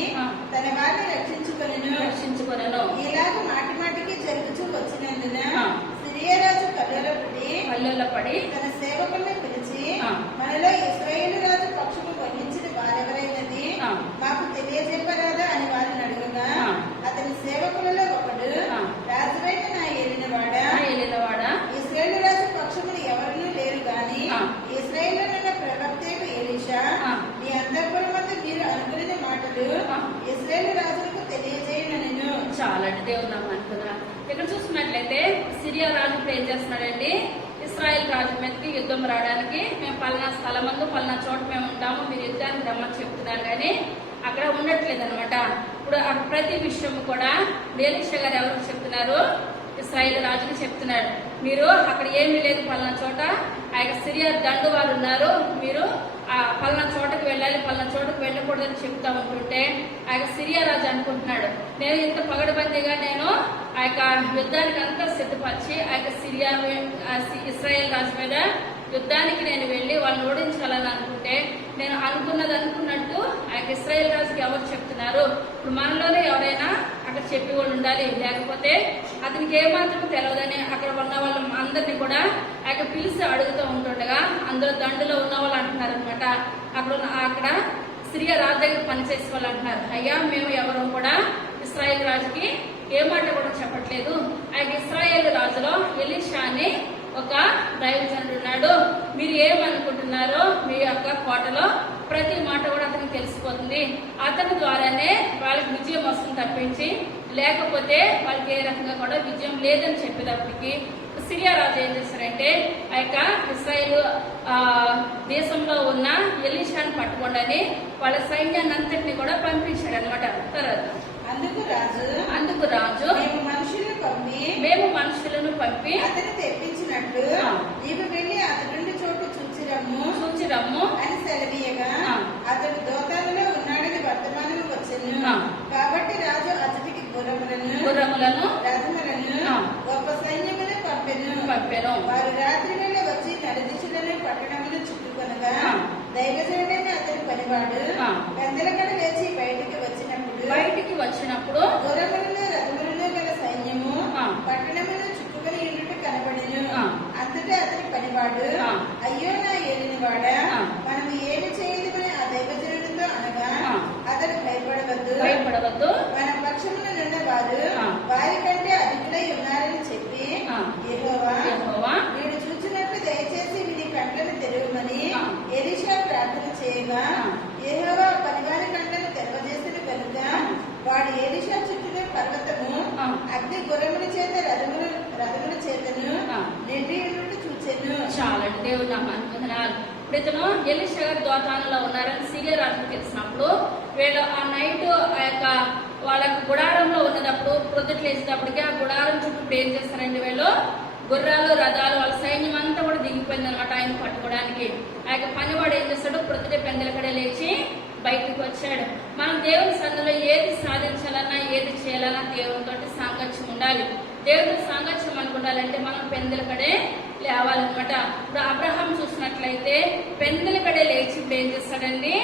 తన వారిని రక్షించుకొనెను. ఇలాగ మాటి మాటికి జరుగుతూ వచ్చినందున సిరియరాజు కళ్ళలో పడి తన సేవకుల్ని పిలిచి మనలో ఇశ్రాయేలు రాజు పక్షము వహించిన వారెవరైనది మాకు తెలియజెప్పరాదా అని వారిని అడుగుగా అతని సేవకులలో ఒకడు, రాజువైన నా ఏలినవాడా ఇశ్రాయేలు రాజు పక్షములు ఎవరినూ లేరు గాని ఇశ్రాయేలు ప్రవక్తకు ఎలీషా నీ అంతఃపురమందు మీరు అనుకునే మాటలు ఇశ్రాయేలు రాజులకు తెలియజేయనను. చాలా దేవుడు అనుకున్నా. ఇక్కడ చూసుకున్నట్లయితే సిరియా రాజు ఏం చేస్తున్నాడండి? ఇశ్రాయేల్ రాజు మీదకి యుద్ధం రావడానికి మేము పలానా స్థలమందు పలానా చోట మేము ఉంటాము, మీరు యుద్ధానికి రమ్మని చెప్తున్నారు కానీ అక్కడ ఉండట్లేదు అనమాట. ఇప్పుడు ప్రతి విషయం కూడా ఎలీషా గారు ఎవరికి చెప్తున్నారు? ఇశ్రాయేల్ రాజుకి చెప్తున్నాడు, మీరు అక్కడ ఏమీ లేదు, పలానా చోట ఆ యొక్క సిరియా దండు వారు ఉన్నారు, మీరు ఆ పలానా చోటకు వెళ్ళాలి, పలానా చోటకు వెళ్ళకూడదని చెప్తా ఉంటుంటే ఆ యొక్క సిరియా రాజు అనుకుంటున్నాడు, నేను ఇంత పగడబందీగా నేను ఆ యొక్క యుద్ధానికి అంతా సిద్ధపరిచి ఆ యొక్క ఇశ్రాయేల్ రాజు మీద యుద్ధానికి నేను వెళ్ళి వాళ్ళని ఓడించాలని అనుకుంటే నేను అనుకున్నది అనుకున్నట్టు ఆ యొక్క ఇశ్రాయేల్ రాజుకి ఎవరు చెప్తున్నారు? ఇప్పుడు మనలోనే ఎవరైనా అక్కడ చెప్పి వాళ్ళు ఉండాలి, లేకపోతే అతనికి ఏమాత్రం తెలియదని అక్కడ ఉన్న వాళ్ళ అందరినీ కూడా ఆ యొక్క పిలిచి అడుగుతూ ఉంటుండగా అందులో దండులో ఉన్న వాళ్ళు అంటున్నారు అనమాట, అక్కడ సిరియా రాజు దగ్గర పనిచేసే వాళ్ళు అంటున్నారు, అయ్యా మేము ఎవరు కూడా ఇశ్రాయేల్ రాజుకి ఏ మాట కూడా చెప్పట్లేదు. ఆ యొక్క ఇశ్రాయేల్ రాజులో ఎలీషా అని ఒక దైవజనుడు ఉన్నాడు, మీరు ఏమనుకుంటున్నారో మీ యొక్క కోటలో ప్రతి మాట కూడా అతనికి తెలిసిపోతుంది. అతని ద్వారానే వాళ్ళకి విజయం వస్తుంది తప్పించి లేకపోతే వాళ్ళకి ఏ రకంగా కూడా విజయం లేదని చెప్పేటప్పటికి సిరియా రాజు ఏం చేశారంటే ఆ యొక్క ఇశ్రాయేలు దేశంలో ఉన్న ఎలీషాని పట్టుకోండి వాళ్ళ సైన్యాన్ని అంతటిని కూడా పంపించాడు అనమాట. తర్వాత అందుకు రాజు మేము మనుషులను పంపి అతను తెప్పించినట్టు నీవు వెళ్ళి అతడుండి చోటు చూచిరమ్ము అని సెలవీయగా అతడు దోతాలలో ఉన్నాడని వర్తమానం వచ్చెను. కాబట్టి రాజు అతడికి గుర్రములను రథములను గొప్ప సైన్యమును పంపెను. వారు రాత్రి వేళ వచ్చి నలుదిశలను పట్టణమును చుట్టుకొనగా దైవజనుడైన అతని పనివాడు పెద్దలకడ లేచి బయటికి వచ్చినప్పుడు గుర్రములను రథములను గల సైన్యము పట్టణమును చుట్టుకొని ఉండుట కనబడెను. అంతటా అతని పనివాడు అయ్యో నా ఏలినవాడా మనము ఏమి చేయలేమని ఆ దైవజనుడితో అనగా అతడు భయపడవద్దు మన పక్షమున నిన్న వారి కంటే అధికులై ఉన్నారని చెప్పి యెహోవా వీడు చూచినట్లు దయచేసి వీడి కండ్లను తెరవమని ఎలీషా ప్రార్థన చేయగా యెహోవా పనివారి కండ్లను తెరవజేసిన కనుక వాడు ఎలీషా చుట్టూ పర్వతము అగ్ని గుర్రముల చేత రథముల చేతను నిండి చూచెను. చాలా దేవుడు అనుకుంటున్నారు. ఇప్పుడు ఇతను ఎలీషా గారి దోతానంలో ఉన్నారని సిరియా రాజుకు తెలిసినప్పుడు వీళ్ళు ఆ నైట్ ఆ యొక్క వాళ్ళకి గుడారంలో ఉన్నప్పుడు ప్రొద్దుట్లు వేసేటప్పటికి ఆ గుడారం చుట్టూ ఇప్పుడు ఏం చేస్తారండి వీళ్ళు గుర్రాలు రథాలు వాళ్ళ సైన్యం అంతా కూడా దిగిపోయింది అనమాట ఆయన పట్టుకోవడానికి. ఆ యొక్క పనివాడు ఏం చేస్తాడు ప్రొద్దుటే పెందలకడే లేచి బయటకు వచ్చాడు. మనం దేవుని సన్నిధిలో ఏది సాధించాలన్నా ఏది చేయాలన్నా దేవునితో సాంగత్యం ఉండాలి. దేవుడితో సాంగత్యం అనుకుండాలంటే మనం పెందలకడే లేవాలన్నమాట. ఇప్పుడు అబ్రహాం చూసినట్లయితే పెందలకడే లేచి ఇప్పుడు ఏం చేస్తాడండి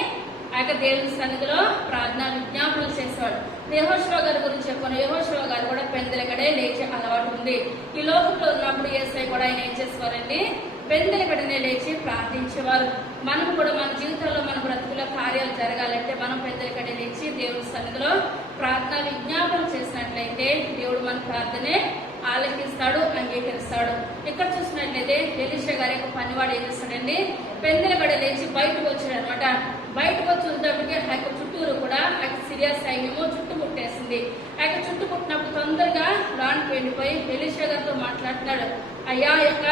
ఆ యొక్క దేవుని సన్నిధిలో ప్రార్థన విజ్ఞాపనలు చేసేవాడు. యెహోషువ గారి గురించి చెప్పాను. యెహోషువ గారు కూడా పెందలకడే లేచే అలవాటు ఉంది. ఈ లోకంలో ఉన్నప్పుడు యేసయ్య కూడా ఆయన ఏం చేసేవారండి పెందలకడనే లేచి ప్రార్థించేవారు. మనం కూడా మన జీవితంలో మన బ్రతుకులో కార్యాలు జరగాలంటే మనం పెందలకడే లేచి దేవుని సన్నిధిలో ప్రార్థన విజ్ఞాపన చేసినట్లయితే దేవుడు మన ప్రార్థనే ఆలకిస్తాడు, అంగీకరిస్తాడు. ఇక్కడ చూసినట్లయితే ఎలీషా గారి యొక్క పనివాడు ఏం చేస్తాడండి పెందలకడ లేచి బయటకు వచ్చాడు అనమాట. బయటకు వచ్చేటప్పటికి ఆ యొక్క చుట్టూరు కూడా ఆ యొక్క సిరియా సైన్యము చుట్టుముట్టేసింది. ఆ యొక్క చుట్టుముట్టినప్పుడు తొందరగా రానికి వెళ్ళిపోయి ఎలీషా గారితో మాట్లాడుతున్నాడు. అయ్యా యొక్క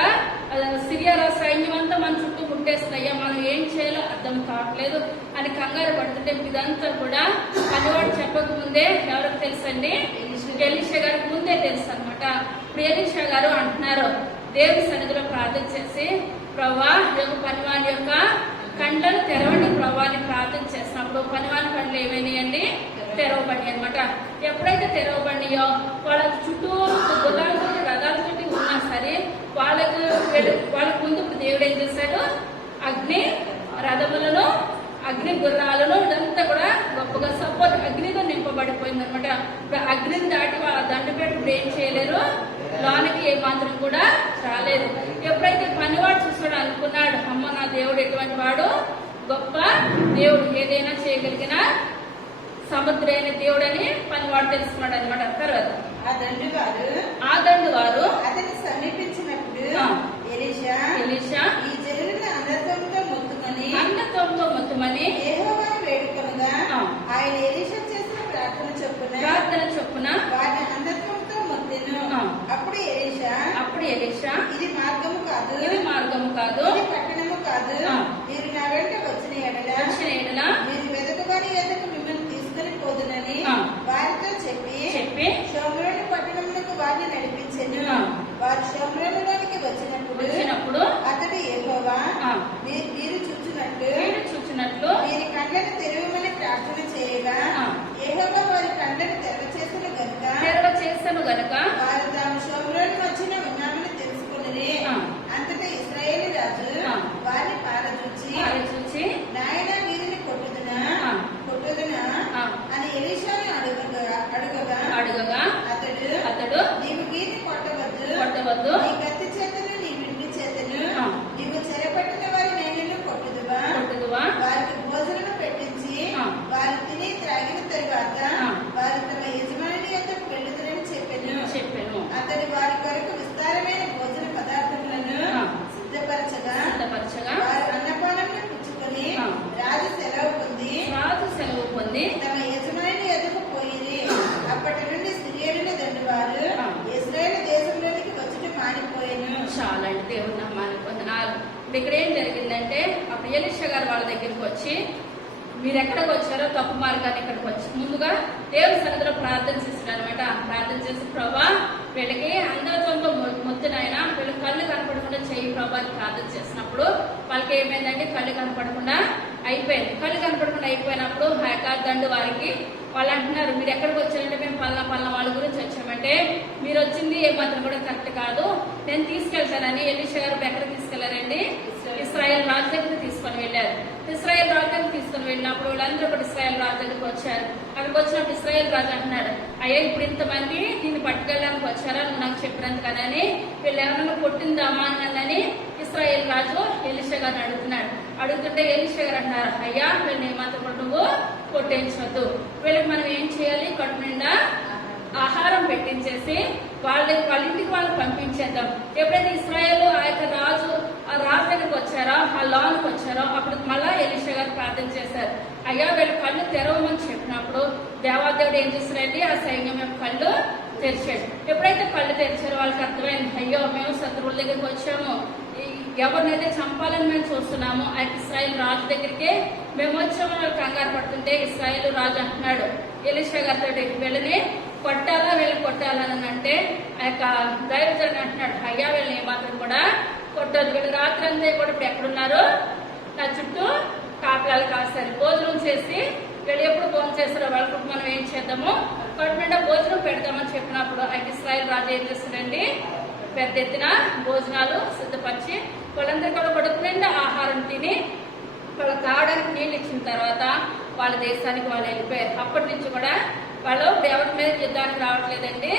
సిరియా సైన్యం అంతా మన చుట్టూ ముట్టేస్తుంది అయ్యా, మనం ఏం చేయాలో అర్థం కావట్లేదు అని కంగారు పడుతుంటే ఇదంతా కూడా పనివాడు చెప్పక ముందే ఎవరికి తెలుసండి ఎలీషా గారికి ముందే తెలుసు అనమాట. ఇప్పుడు ఎలీషా గారు అంటున్నారు దేవుని సన్నిధిలో ప్రార్థన చేసి ప్రభువా యొక్క పనివాడి యొక్క కండ్లను తెరవండి ప్రభావాన్ని ప్రార్థన చేసినప్పుడు పనివాని కండ్లు ఏమైనాయండి తెరవబడి అనమాట. ఎప్పుడైతే తెరవబడియో వాళ్ళ చుట్టూ గుర్రాలతో రథాలతోటి ఉన్నా సరే వాళ్ళకు ముందు దేవుడు ఏం చేశాడు అగ్ని రథములను అగ్ని గుర్రాలను ఇదంతా కూడా గొప్పగా సపోర్ట్ అగ్నితో నింపబడిపోయింది అనమాట. ఇప్పుడు అగ్నిని దాటి వాళ్ళ దండపేట ఇప్పుడు ఏం చేయలేరు, లోనికి ఏ మాత్రం కూడా రాలేదు. ఎప్పుడైతే పనివాడు చూసాడు అనుకున్నాడు అమ్మ నా దేవుడు ఎటువంటి వాడు గొప్ప దేవుడు, ఏదైనా చేయగలిగిన సముద్రైన దేవుడు అని పనివాడు తెలుసుకున్నాడు అనమాట. తర్వాత ఆ దండు వారు అతన్ని సమీపించినప్పుడు ఎలీషా ఈ జనులను అందరితో మొత్తమని యెహోవాను వేడుకొనగా ఆయన ఎలీషా చేసిన ప్రార్థన చొప్పున వారిని అందరితో మొత్తెను. అప్పుడు ఎలీషా ఇది మార్గము కాదు ఇది పట్టణము కాదు, మీరు నా వెంట వచ్చిన ఎడల మీరు వెదకవారి ఎద్దకు మిమ్మల్ని తీసుకుని పోదునని వారితో చెప్పి షోమ్రోను పట్టణమునకు వారిని నడిపించెను. వారు షోమ్రోనులోనికి వచ్చినప్పుడు అతడు యెహోవా మీరు చూచినట్లు వీరి కండ్లను తెరవమని ప్రార్థన చేయగా యెహోవా వారి కండ్లను తెరవచేసెను గనుక వారు తాము షోమ్రోను వచ్చిన ఉన్నామని తెలుసుకుని అంతటా ఇశ్రాయేలు రాజు వారిని పారచూచి నాయన వీరిని కొట్టుదునా అని ఎలీషాను అడుగగా అతడు నీవు వీరిని కొట్టవద్దు నీ కత్తి చేతను నీ విండి చేతను నీ ఇక్కడ ఏం జరిగిందంటే అప్పుడు ఎలీషా గారు వాళ్ళ దగ్గరికి వచ్చి, మీరు ఎక్కడికి వచ్చారో తప్పు మార్గాన్ని ఇక్కడికి వచ్చి ముందుగా దేవుని సన్నిధిలో ప్రార్థన చేశారు అనమాట. ప్రార్థన చేసి ప్రభా వీళ్ళకి అందరితో మొత్తునైనా వీళ్ళు కళ్ళు కనపడకుండా చేయి ప్రభా అని ప్రార్థన చేసినప్పుడు వాళ్ళకి ఏమైందంటే కళ్ళు కనపడకుండా అయిపోయింది. కళ్ళు కనపడకుండా అయిపోయినప్పుడు ఆ యొక్క దండు వారికి వాళ్ళు అంటున్నారు, మీరు ఎక్కడికి వచ్చారంటే మేము పలానా వాళ్ళ గురించి వచ్చామంటే మీరు వచ్చింది ఏమాత్రం కూడా కరెక్ట్ కాదు, నేను తీసుకెళ్తానని ఎలీషా గారు ఎక్కడ తీసుకెళ్లారండి? ఇశ్రాయేల్ రాజు దగ్గరికి తీసుకొని వెళ్ళారు. ఇశ్రాయేల్ రాజు దగ్గరికి తీసుకొని వెళ్ళినప్పుడు వీళ్ళందరూ కూడా ఇశ్రాయేల్ రాజు దగ్గరికి వచ్చారు. అక్కడికి వచ్చినప్పుడు ఇశ్రాయేల్ రాజు అంటున్నాడు, అయ్యా ఇప్పుడు ఇంతమంది దీన్ని పట్టుకెళ్ళడానికి వచ్చారా నువ్వు నాకు చెప్పినందుకనని, వీళ్ళు ఎవరైనా కొట్టిందామా అని ఇశ్రాయేల్ రాజు ఎలీషా గారిని అడుగుతున్నాడు. అడుగుతుంటే ఎలీషా గారు అంటున్నారు, అయ్యా వీళ్ళని ఏమాత్రం కూడా నువ్వు కొట్టించవద్దు, వీళ్ళకి మనం ఏం చేయాలి, కడుపు నిండా ఆహారం పెట్టించేసి వాళ్ళ ఇంటికి వాళ్ళు పంపించేద్దాం. ఎప్పుడైతే ఇశ్రాయేలు ఆ రాజు దగ్గరికి వచ్చారో, ఆ లోనికి వచ్చారో అప్పుడు మళ్ళా ఎలీషా గారు ప్రార్థన చేశారు. అయ్యా వీళ్ళ కళ్ళు తెరవమని చెప్పినప్పుడు దేవాదేవుడు ఏం చేశారండి, ఆ సైన్యం యొక్క కళ్ళు తెరిచాడు. ఎప్పుడైతే కళ్ళు తెరిచారో వాళ్ళకి అర్థమైంది, అయ్యో మేము శత్రువుల దగ్గరికి వచ్చాము, ఎవరినైతే చంపాలని మేము చూస్తున్నాము, ఆ ఇశ్రాయేల్ రాజు దగ్గరికి మేము వచ్చాము. వాళ్ళు కంగారు పడుతుంటే ఇశ్రాయేల్ రాజు అంటున్నాడు ఎలీషా గారితో, వీళ్ళని వీళ్ళని కొట్టాలని అంటే ఆ యొక్క దైవజనుడు అంటున్నాడు, అయ్యా వీళ్ళని ఏమాత్రం కూడా కొట్టదు, వీళ్ళు రాత్రి అంతా కూడా ఇప్పుడు ఎక్కడున్నారు, నా చుట్టూ కాపలాలు కాస్తారు, భోజనం చేసి వీళ్ళు ఎప్పుడు భోజనం చేస్తారో వాళ్ళకు మనం ఏం చేద్దాము, కడుపు నిండా భోజనం పెడతామని చెప్పినప్పుడు ఆ ఇశ్రాయేల్ రాజు ఏం చేస్తాడండి, పెద్ద ఎత్తున భోజనాలు సిద్ధపరిచి వాళ్ళందరికీ కూడా కడుపు నిండా ఆహారం తిని వాళ్ళ తాగడానికి నీళ్ళు ఇచ్చిన తర్వాత వాళ్ళ దేశానికి వాళ్ళు వెళ్ళిపోయారు. అప్పటి నుంచి కూడా వాళ్ళు ఎవరి మీద యుద్ధానికి రావట్లేదండి,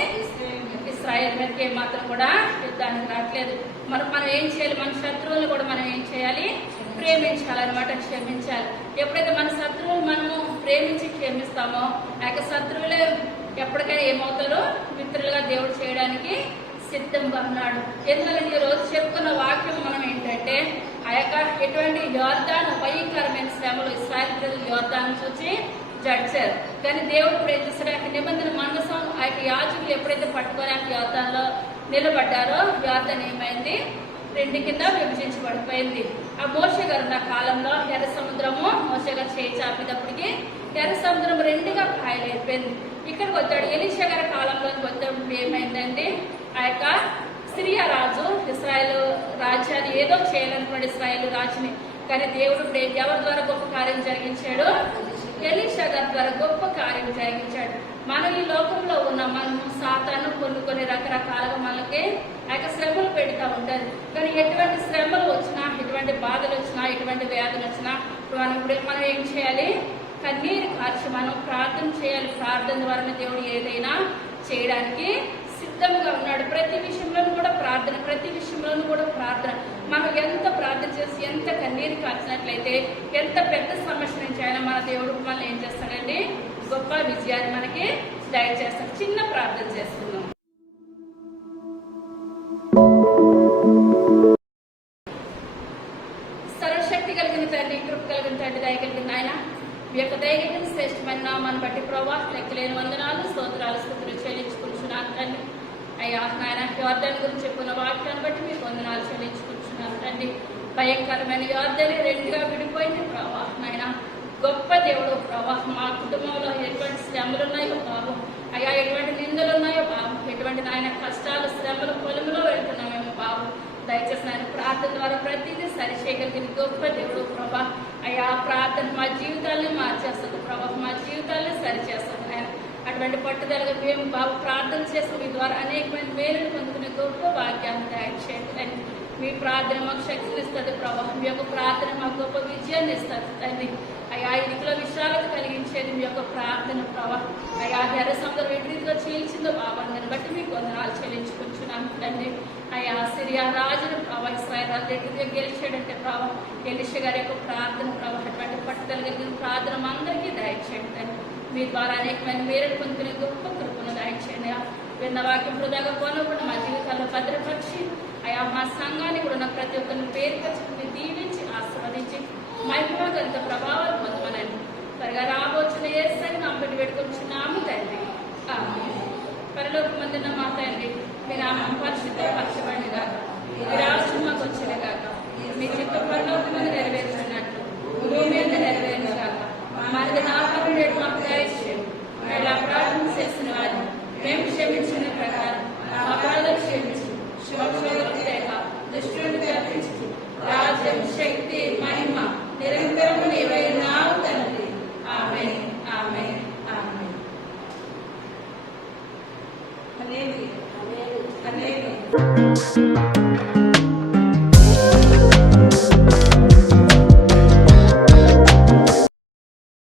ఇశ్రాయేల్ మీదకి ఏమాత్రం కూడా యుద్ధానికి రావట్లేదు. మనం ఏం చేయాలి, మన శత్రువులు కూడా మనం ఏం చేయాలి, ప్రేమించాలన్నమాట, క్షమించాలి. ఎప్పుడైతే మన శత్రువులు మనము ప్రేమించి క్షమిస్తామో ఆ యొక్క శత్రువులే ఎప్పటికైనా ఏమవుతారో మిత్రులుగా దేవుడు చేయడానికి సిద్ధంగా ఉన్నాడు. ఎందుకంటే ఈ రోజు చెప్పుకున్న వాక్యం మనం ఏంటంటే ఆ యొక్క ఎటువంటి యోర్దాను భయంకరమైన శ్రమలు ఇశ్రాయేలు ప్రజలు యోర్దాను చూసి జడ్చారు. కానీ దేవుడు ఇప్పుడు ఏం చేశారు, ఆ నిబంధన మండసం ఆ యొక్క యాజకులు ఎప్పుడైతే పట్టుకొని ఆ యోర్దాన్లో నిలబడ్డారో యోర్దాన్ ఏమైంది, రెండు కింద విభజించబడిపోయింది. ఆ మోషే గారు ఉన్న కాలంలో ఎర్ర సముద్రము మోషే గారు చేయి చాపేటప్పటికి ఎర్ర సముద్రం రెండుగా పాయలైపోయింది. ఇక్కడికి వచ్చాడు ఎలీషా గారి కాలంలోకి వచ్చేటప్పుడు ఏమైందండి, ఆ యొక్క సిరియా రాజు ఇశ్రాయేలు రాజ్యాన్ని ఏదో చేయాలనుకున్నాడు ఇశ్రాయేలు రాజుని. కానీ దేవుడు ఎవరి ద్వారా గొప్ప కార్యం జరిగించాడు, ఎలీషా గారి ద్వారా గొప్ప కార్యం జరిగించాడు. మనం ఈ లోకంలో ఉన్న మనము సాతాను కొన్ని రకరకాలుగా మనకి ఆ యొక్క శ్రమలు పెడతా ఉంటారు. కానీ ఎటువంటి శ్రమలు వచ్చినా, ఎటువంటి బాధలు వచ్చినా, ఎటువంటి వ్యాధులు వచ్చినా మనం ఏం చేయాలి, కన్నీరు కార్చి మనం ప్రార్థన చేయాలి. ప్రార్థన ద్వారా దేవుడు ఏదైనా చేయడానికి సిద్ధంగా ఉన్నాడు. ప్రతి విషయంలోనూ కూడా ప్రార్థన. మనం ఎంత ప్రార్థన చేసి ఎంత కన్నీరు కార్చినట్లయితే ఎంత పెద్ద సమస్య నుంచి అయినా మన దేవుడు మనల్ని ఏం చేస్తాడండి, గొప్ప విజయాన్ని మనకి దయచేస్తాడు. చిన్న ప్రార్థన చేసుకుందాం. సర్వశక్తి కలిగిన తండ్రి, కృప కలిగిన తండ్రి, దయ కలిగిన ఆయన, మీ యొక్క దయగలిగిన శ్రేష్టమైన నామాన్ని బట్టి ప్రభా లెక్కలేని వందనాలు, స్తోత్రాలు, స్తుతులు చెల్లించుకుంటున్నాను తండ్రి. అయ్యా నాయన యోర్దాను గురించి చెప్పుకున్న వాక్యాన్ని బట్టి మీకు వందనాలు చెల్లించుకుంటున్నాను తండ్రి. భయంకరమైన యోర్దాను రెండుగా విడిపోయింది ప్రభా నాయన. గొప్ప దేవుడు ప్రభా, మా కుటుంబంలో ఎటువంటి శ్రమలు ఉన్నాయో బాబు, అయ్యా ఎటువంటి నిందలు ఉన్నాయో బాబు, ఎటువంటి నాయన కష్టాలు శ్రమలు పొలంలో వెళ్తున్నామేమో బాబు, దయచేసి ఆయన ప్రార్థన ద్వారా ప్రతిదీ సరిచేయగలిగిన గొప్ప దేవుడు ప్రభా. అయ్యా ప్రార్థన మా జీవితాన్ని మార్చేస్తుంది ప్రభా, మా జీవితాన్ని సరిచేస్తుంది ఆయన. అటువంటి పట్టుదలగా మేము బాబు ప్రార్థన చేసి మీ ద్వారా అనేకమైన మేలును పొందుకునే గొప్ప భాగ్యాన్ని దయచేయండి. మీ ప్రార్థన మాకు శక్తిని ఇస్తుంది ప్రభా, మీ యొక్క ప్రార్థన మాకు గొప్ప విజయాన్ని ఇస్తుంది తండ్రి. అయ్యా ఇదిలో విషయాలకు కలిగించేది మీ యొక్క ప్రార్థన ప్రభా. అయ్యా ఎర్ర సముద్రం ఎటు రీతిగా చీల్చిందో బాబా, దాన్ని బట్టి మీకు వందనాలు చెల్లించుకుంటున్నాను తండ్రి. అయ్యా సిరియా రాజును ప్రభా ఇశ్రాయేలు రాజు ఎటుగా గెలిచాడంటే ప్రభా ఎలీషా గారి యొక్క ప్రార్థన ప్రభా, అటువంటి పట్టుదల కలిగిన ప్రార్థన అందరికీ దయచేయండి తండ్రి. మీ ద్వారా అనేకమైన మేలు పొందుకునే గొప్ప కృపను దయచేయండి. విన్న వాక్యం వృధాగా పోనప్పుడు మా జీవితాల్లో భద్రపరిచి అయ్యా మా సంఘాన్ని కూడా ఉన్న ప్రతి ఒక్కరిని పేరు ఖచ్చితంగా దీవించి ఆశీర్వదించి మహిమగంత ప్రభావాలు పొందమనండి. త్వరగా రాబోచిన యేసయ్య నామమున పెట్టి పెట్టుకుంటున్నాము తండ్రి. పరలోకమందున్న మా తండ్రి, మీ నామం పరిశుద్ధపరచబడును గాక, మీ రాజ్యం మాకు వచ్చును గాక, మీ చిత్త పరలోకమున నెరవేర్చినట్లు భూమి మీద నెరవేర్చాక మాది నాలుగు నేడు మాకు దయచేయం. ఇలా ప్రార్థన చేసిన వారిని మేము క్షమించిన ప్రకారం మా అపరాధాలు క్షమించి శోధలేక దుష్టుని తప్పించి రాజ్యం శక్తి మహిమ నిరంతరం నీవైనావు తండ్రి. ఆమేన్ ఆమేన్ ఆమేన్. హల్లెలూయా హల్లెలూయా.